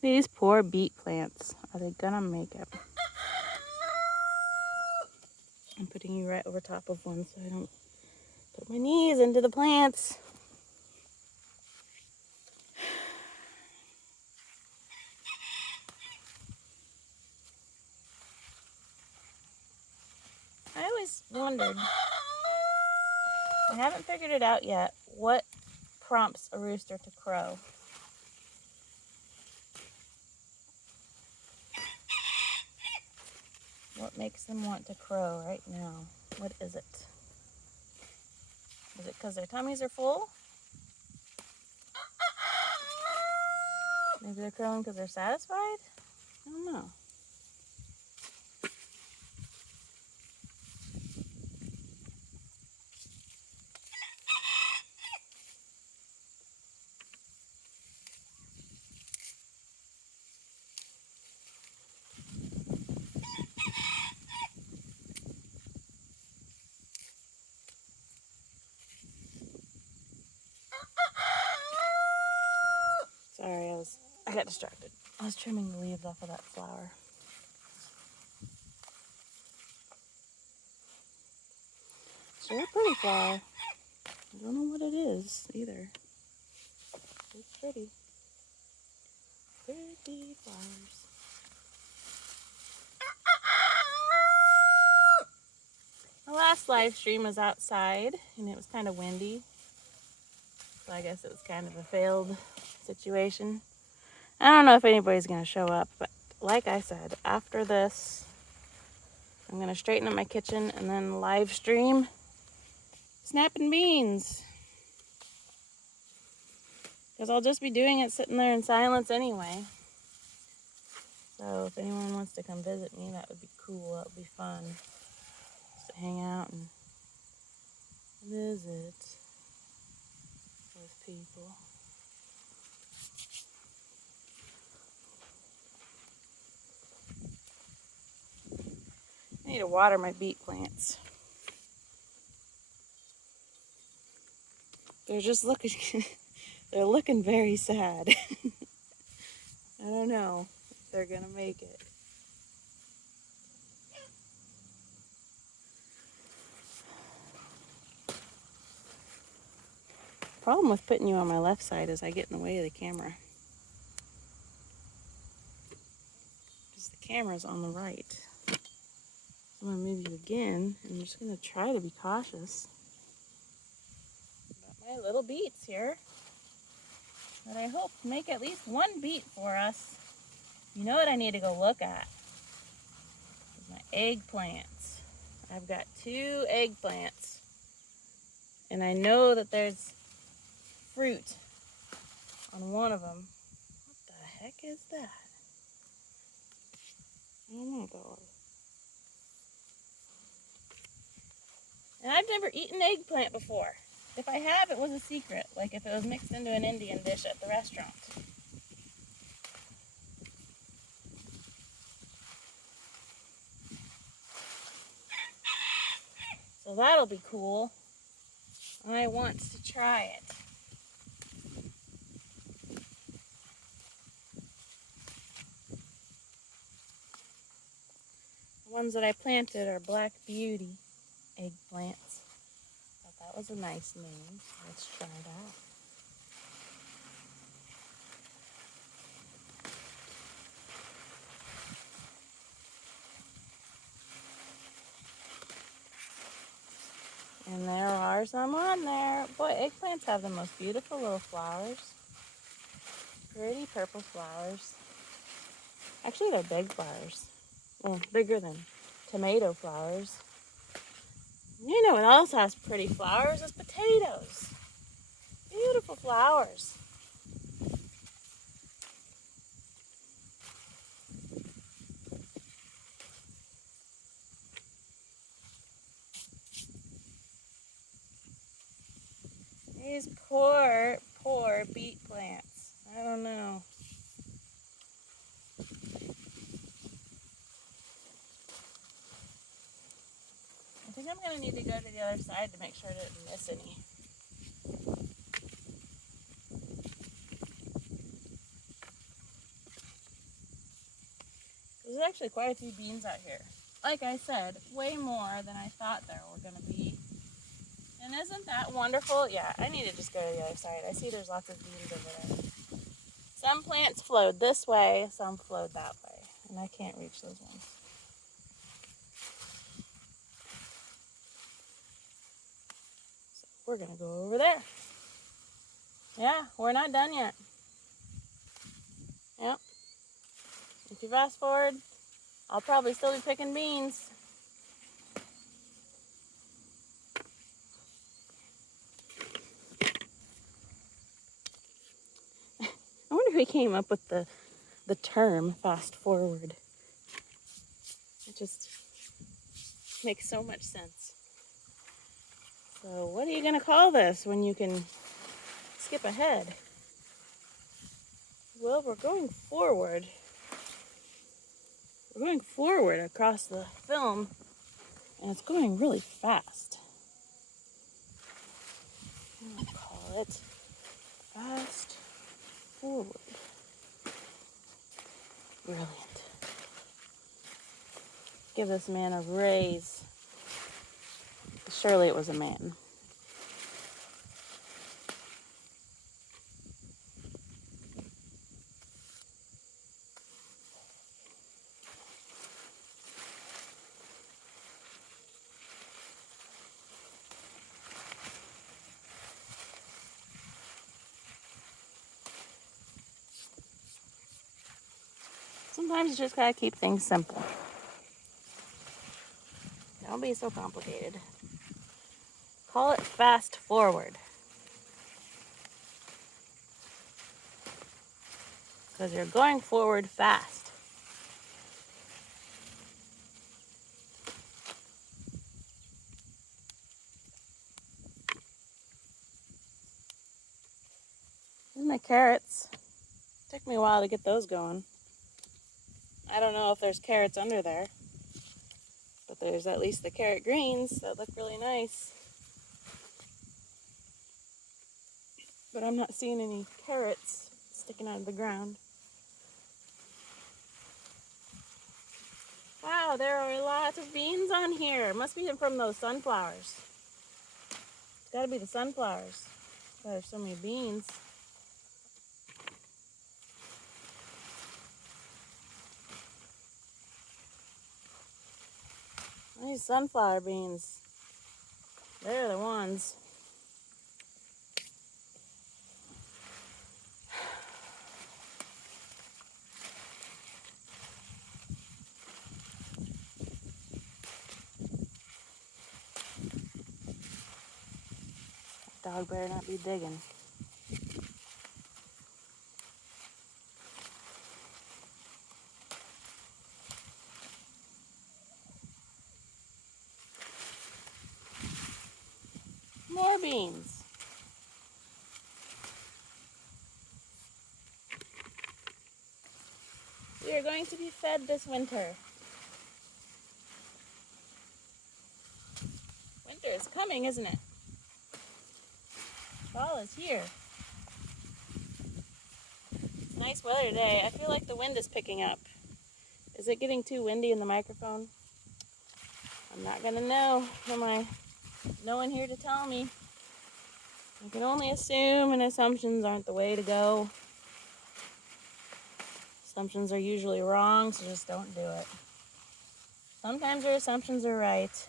These poor beet plants. Are they gonna make it? I'm putting you right over top of one so I don't put my knees into the plants. I always wondered, I haven't figured it out yet, what prompts a rooster to crow. What makes them want to crow right now? What is it? Is it because their tummies are full? Maybe they're crowing because they're satisfied? I don't know. Sorry, I got distracted. I was trimming the leaves off of that flower. Sure, a pretty flower. I don't know what it is either. It's pretty. Pretty flowers. The last live stream was outside and it was kind of windy. So I guess it was kind of a failed situation. I don't know if anybody's going to show up, but like I said, after this, I'm going to straighten up my kitchen and then live stream snapping beans. Because I'll just be doing it sitting there in silence anyway. So if anyone wants to come visit me, that would be cool. That would be fun. Just to hang out and visit with people. I need to water my beet plants. They're just looking, they're looking very sad. I don't know if they're gonna make it. Problem with putting you on my left side is I get in the way of the camera. Because the camera's on the right. I'm gonna move you again. I'm just gonna try to be cautious. Got my little beets here that I hope make at least one beet for us. You know what I need to go look at? My eggplants. I've got 2 eggplants. And I know that there's fruit on one of them. What the heck is that? Oh my god. And I've never eaten eggplant before. If I have, it was a secret, like if it was mixed into an Indian dish at the restaurant. So that'll be cool. I want to try it. The ones that I planted are Black Beauty eggplants. Thought that was a nice name. Let's try that. And there are some on there. Boy, eggplants have the most beautiful little flowers. Pretty purple flowers. Actually, they're big flowers. Well, bigger than tomato flowers. You know what else has pretty flowers is potatoes. Beautiful flowers. These poor beet plants. I don't know. I think I'm going to need to go to the other side to make sure I didn't miss any. There's actually quite a few beans out here. Like I said, way more than I thought there were going to be. And isn't that wonderful? Yeah, I need to just go to the other side. I see there's lots of beans over there. Some plants flowed this way, some flowed that way. And I can't reach those ones. So we're going to go over there. Yeah, we're not done yet. Yep. If you fast forward, I'll probably still be picking beans. I wonder who came up with the term fast forward. It just makes so much sense. So what are you going to call this when you can skip ahead? Well, we're going forward. We're going forward across the film, and it's going really fast. I'm going to call it fast forward. Brilliant. Give this man a raise. Surely it was a man. Sometimes you just gotta keep things simple. Don't be so complicated. Call it fast forward. Because you're going forward fast. And my carrots. Took me a while to get those going. I don't know if there's carrots under there. But there's at least the carrot greens that look really nice. But I'm not seeing any carrots sticking out of the ground. Wow, there are lots of beans on here. Must be from those sunflowers. It's gotta be the sunflowers. Oh, there's so many beans. These sunflower beans, they're the ones. Dog better not be digging. More beans. We are going to be fed this winter. Winter is coming, isn't it? Fall is here. It's nice weather today. I feel like the wind is picking up. Is it getting too windy in the microphone? I'm not gonna know. No one here to tell me. I can only assume, and assumptions aren't the way to go. Assumptions are usually wrong, so just don't do it. Sometimes your assumptions are right,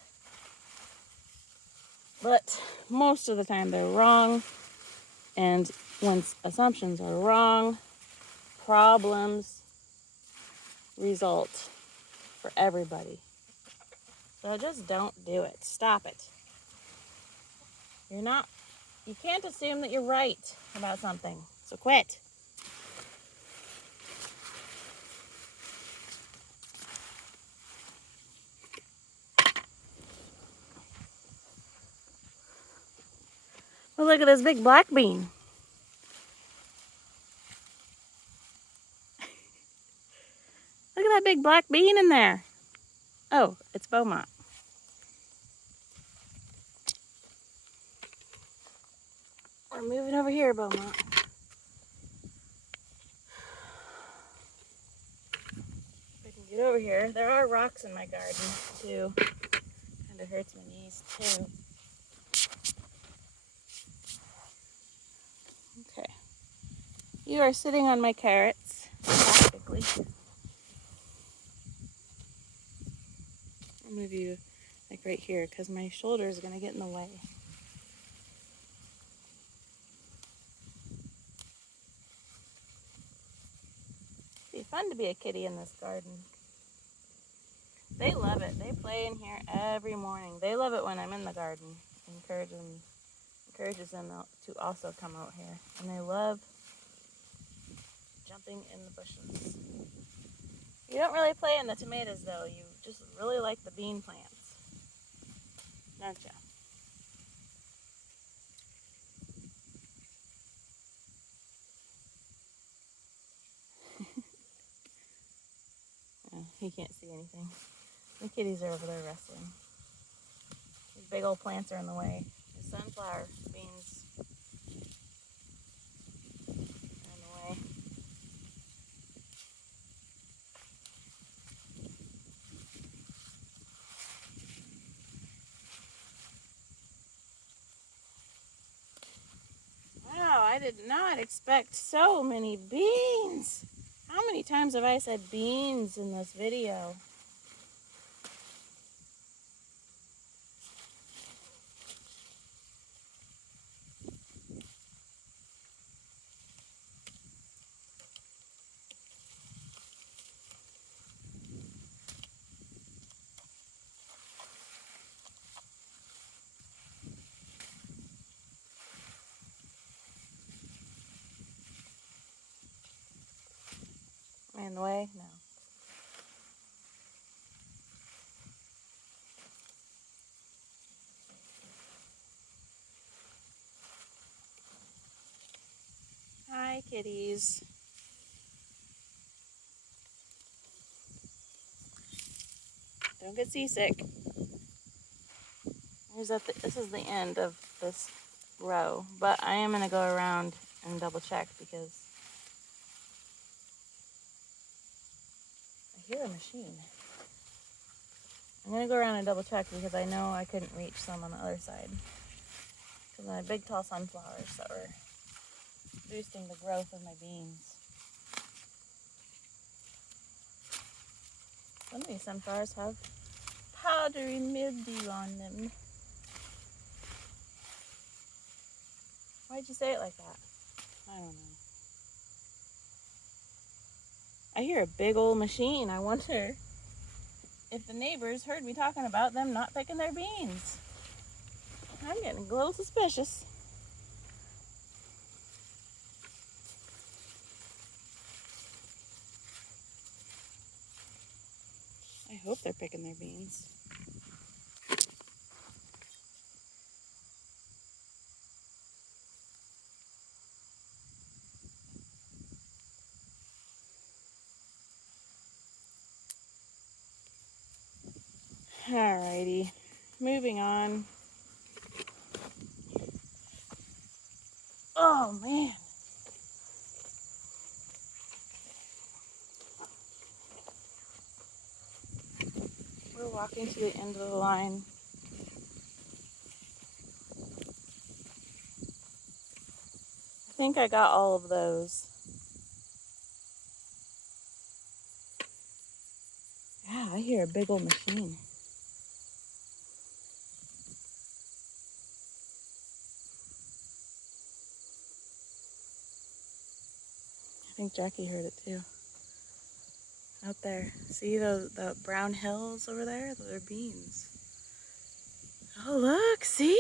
but most of the time they're wrong. And when assumptions are wrong, problems result for everybody. So just don't do it. Stop it. You can't assume that you're right about something. So quit. Well, look at this big black bean. Look at that big black bean in there. Oh, it's Beaumont. We're moving over here, Beaumont. If I can get over here. There are rocks in my garden, too. Kind of hurts my knees, too. Okay. You are sitting on my carrots, practically. I'll move you, like, right here, because my shoulder is going to get in the way. It'd be fun to be a kitty in this garden. They love it. They play in here every morning. They love it when I'm in the garden. Encourages them to also come out here. And they love jumping in the bushes. You don't really play in the tomatoes, though. You just really like the bean plants, don't you? Oh, he can't see anything. The kitties are over there wrestling. These big old plants are in the way. The sunflower beans are in the way. Wow, I did not expect so many beans. How many times have I said beans in this video? Am I in the way? No. Hi, kitties. Don't get seasick. This is the end of this row, but I am going to go around and double check because I hear a machine. I'm going to go around and double check because I know I couldn't reach some on the other side. Because my big tall sunflowers that were boosting the growth of my beans. Some of these sunflowers have powdery mildew on them. Why'd you say it like that? I don't know. I hear a big old machine. I wonder if the neighbors heard me talking about them not picking their beans. I'm getting a little suspicious. I hope they're picking their beans. Alrighty, moving on. Oh man. We're walking to the end of the line. I think I got all of those. Yeah, I hear a big old machine. I think Jackie heard it too. Out there. See the brown hills over there? Those are beans. Oh, look, see?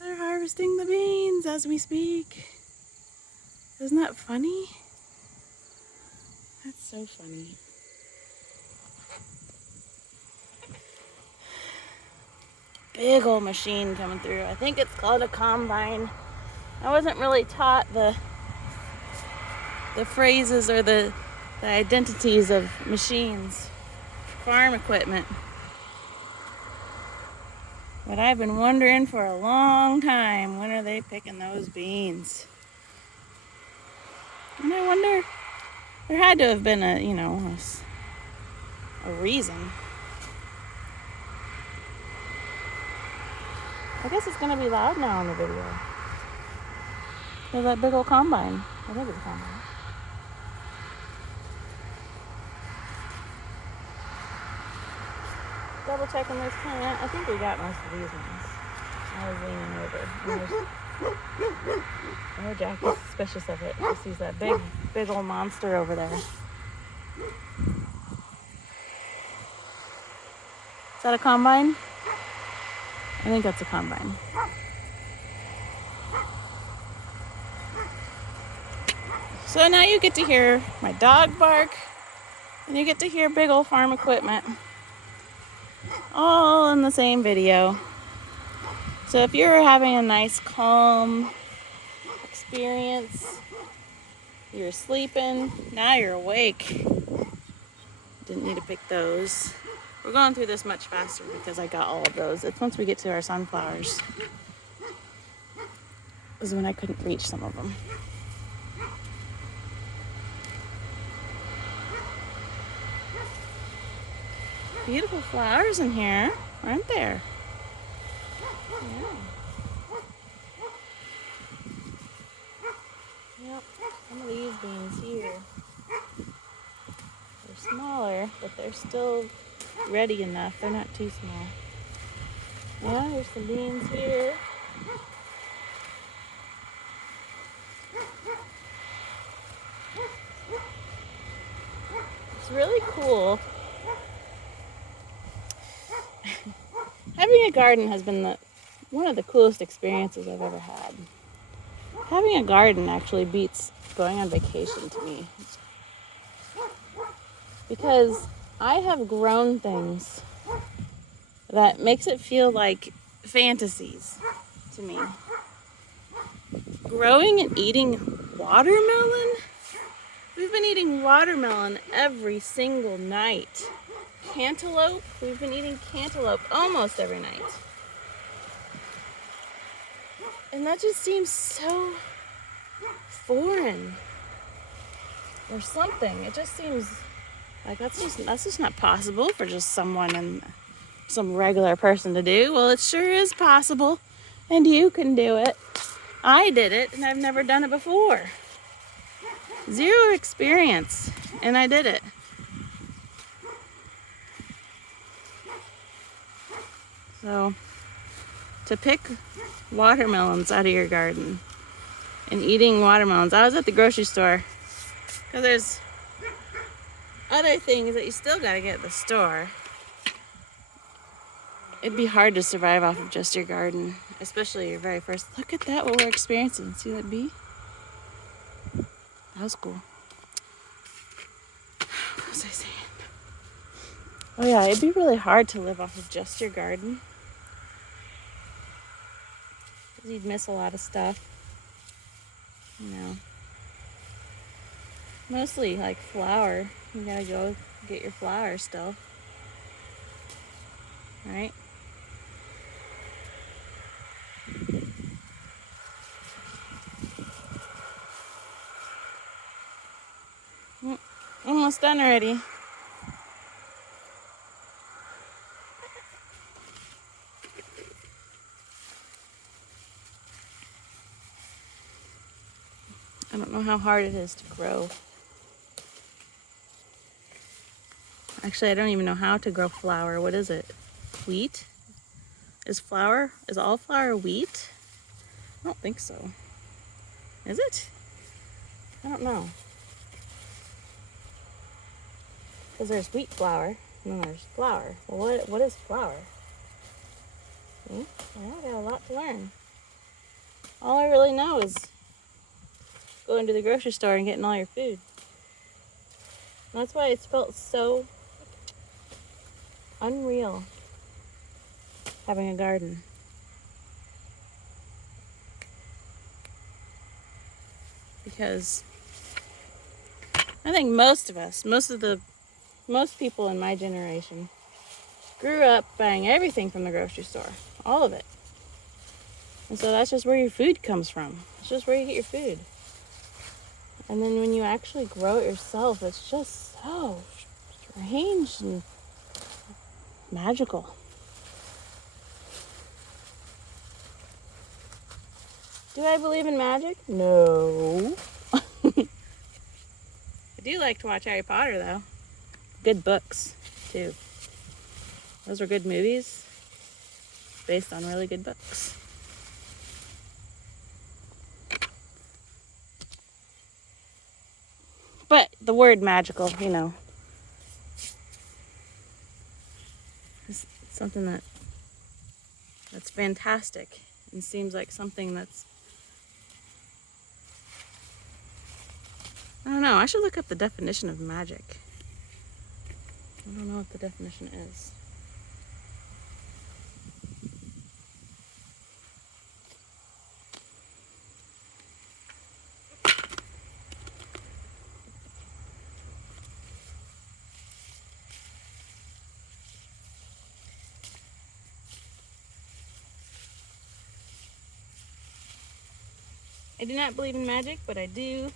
They're harvesting the beans as we speak. Isn't that funny? That's so funny. Big old machine coming through. I think it's called a combine. I wasn't really taught the phrases or the identities of machines, farm equipment. But I've been wondering for a long time, when are they picking those beans? And I wonder, there had to have been a reason. I guess it's gonna be loud now in the video. There's that big old combine. I think it's a combine. Double checking this plant. I think we got most of these ones. I was leaning over. Oh, Jackie's suspicious of it. She sees that big old monster over there. Is that a combine? I think that's a combine. So now you get to hear my dog bark, and you get to hear big old farm equipment, all in the same video. So if you're having a nice calm experience, you're sleeping, now you're awake. Didn't need to pick those. We're going through this much faster because I got all of those. It's once we get to our sunflowers was when I couldn't reach some of them. Beautiful flowers in here, aren't there? Yeah. Yep, some of these beans here. They're smaller, but they're still ready enough. They're not too small. Yeah, there's some beans here. It's really cool. Having a garden has been one of the coolest experiences I've ever had. Having a garden actually beats going on vacation to me. Because I have grown things that makes it feel like fantasies to me. Growing and eating watermelon? We've been eating watermelon every single night. Cantaloupe? We've been eating cantaloupe almost every night. And that just seems so foreign or something. It just seems like that's just not possible for just someone and some regular person to do. Well, it sure is possible, and you can do it. I did it, and I've never done it before. Zero experience, and I did it. So, to pick watermelons out of your garden and eating watermelons. I was at the grocery store because there's other things that you still gotta get at the store. It'd be hard to survive off of just your garden, especially your very first. Look at that, what we're experiencing. See that bee? That was cool. What was I saying? Oh yeah, it'd be really hard to live off of just your garden. You'd miss a lot of stuff. You know. Mostly like flour. You gotta go get your flour still. Right? Almost done already. I don't know how hard it is to grow. Actually, I don't even know how to grow flour. What is it? Wheat? Is all flour wheat? I don't think so. Is it? I don't know. Because there's wheat flour, and then there's flour. Well, what is flour? Yeah, I got a lot to learn. All I really know is going to the grocery store and getting all your food. And that's why it's felt so unreal having a garden. Because I think most people in my generation grew up buying everything from the grocery store. All of it. And so that's just where your food comes from. It's just where you get your food. And then when you actually grow it yourself, it's just so strange and magical. Do I believe in magic? No. I do like to watch Harry Potter, though. Good books, too. Those were good movies based on really good books. But the word magical, is something that's fantastic and seems like something that's, I don't know, I should look up the definition of magic. I don't know what the definition is. I do not believe in magic, but I do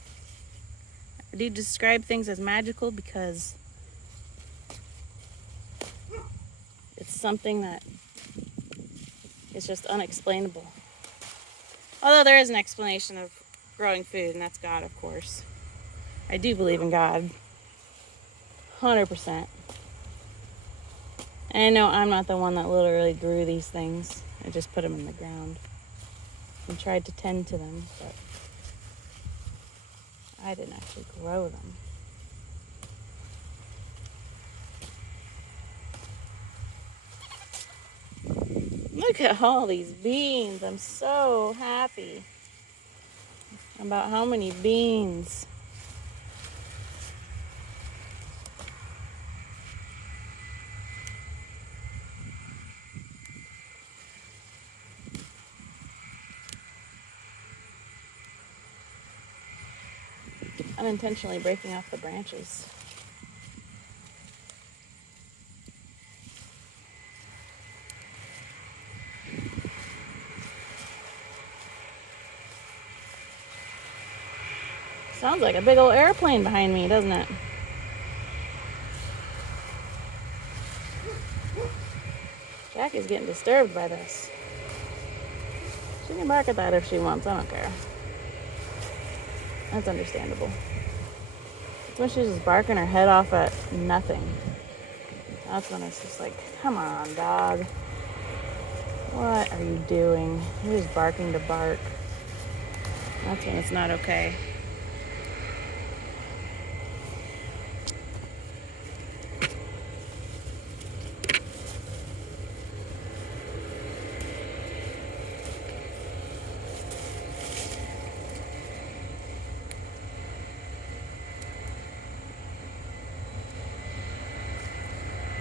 describe things as magical because it's something that is just unexplainable. Although there is an explanation of growing food, and that's God, of course. I do believe in God. 100%. And I know I'm not the one that literally grew these things. I just put them in the ground and tried to tend to them, but I didn't actually grow them. Look at all these beans. I'm so happy about how many beans. Unintentionally breaking off the branches. Sounds like a big old airplane behind me, doesn't it? Jackie's getting disturbed by this. She can bark at that if she wants, I don't care. That's understandable. It's when she's just barking her head off at nothing. That's when it's just like, come on, dog. What are you doing? You're just barking to bark. That's when it's not okay.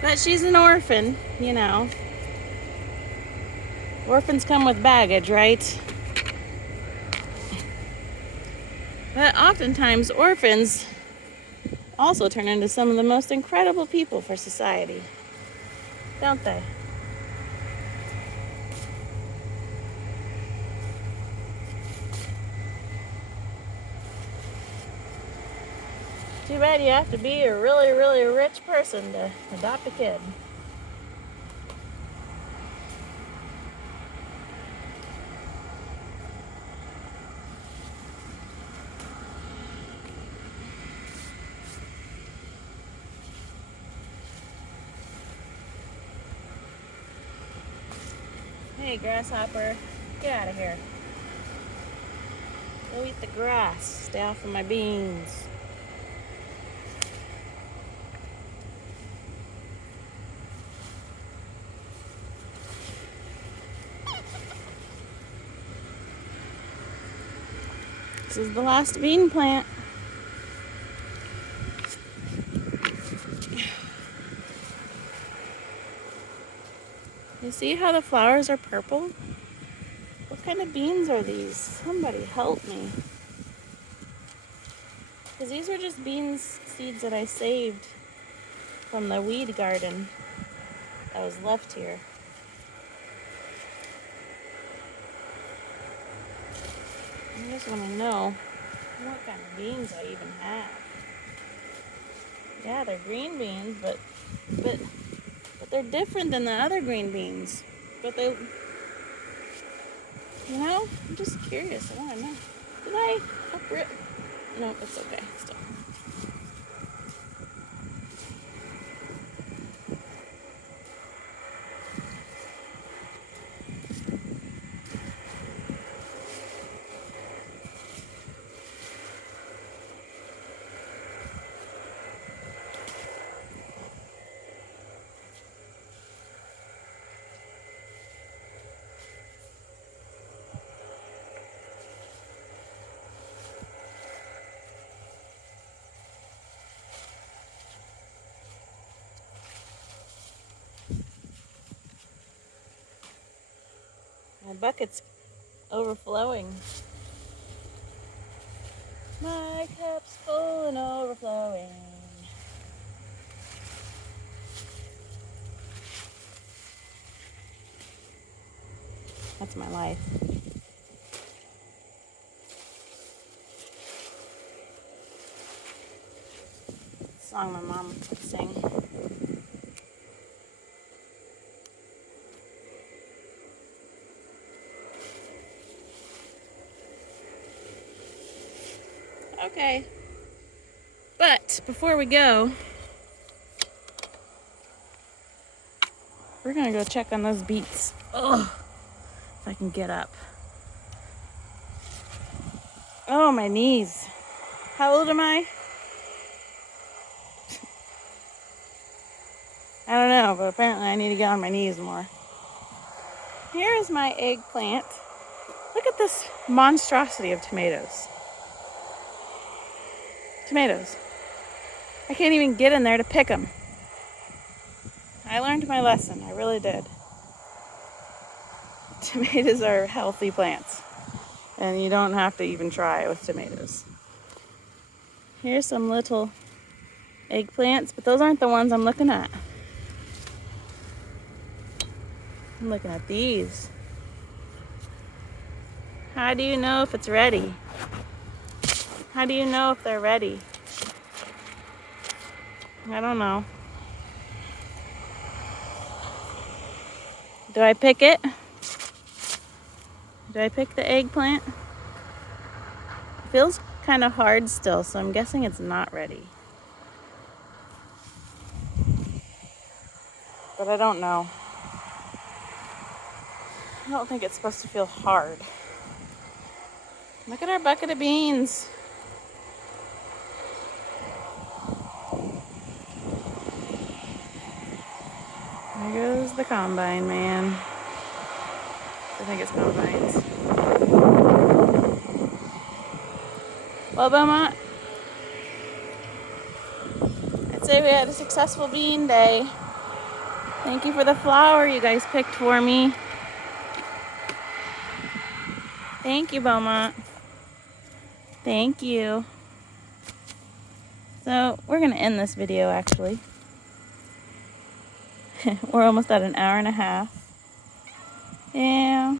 But she's an orphan, you know. Orphans come with baggage, right? But oftentimes, orphans also turn into some of the most incredible people for society, don't they? Too bad you have to be a really, really rich person to adopt a kid. Hey, grasshopper, get out of here. Go eat the grass. Stay off of my beans. This is the last bean plant. You see how the flowers are purple? What kind of beans are these? Somebody help me. Because these are just beans seeds that I saved from the weed garden that was left here. I just want to know what kind of beans I even have. Yeah, they're green beans, but they're different than the other green beans. But they, you know, I'm just curious. I want to know. Did I uproot? No, it's okay. Still. My bucket's overflowing. My cup's full and overflowing. That's my life. Song my mom would sing. Okay. But before we go, we're gonna go check on those beets. Ugh. If I can get up. Oh, my knees. How old am I? I don't know, but apparently I need to get on my knees more. Here is my eggplant. Look at this monstrosity of tomatoes. Tomatoes. I can't even get in there to pick them. I learned my lesson. I really did. Tomatoes are healthy plants. And you don't have to even try with tomatoes. Here's some little eggplants, but those aren't the ones I'm looking at. I'm looking at these. How do you know if it's ready? How do you know if they're ready? I don't know. Do I pick it? Do I pick the eggplant? It feels kind of hard still, so I'm guessing it's not ready. But I don't know. I don't think it's supposed to feel hard. Look at our bucket of beans. There goes the combine, man. I think it's combines. Well, Beaumont, I'd say we had a successful bean day. Thank you for the flour you guys picked for me. Thank you, Beaumont. Thank you. So we're gonna end this video actually. We're almost at an hour and a half. Yeah.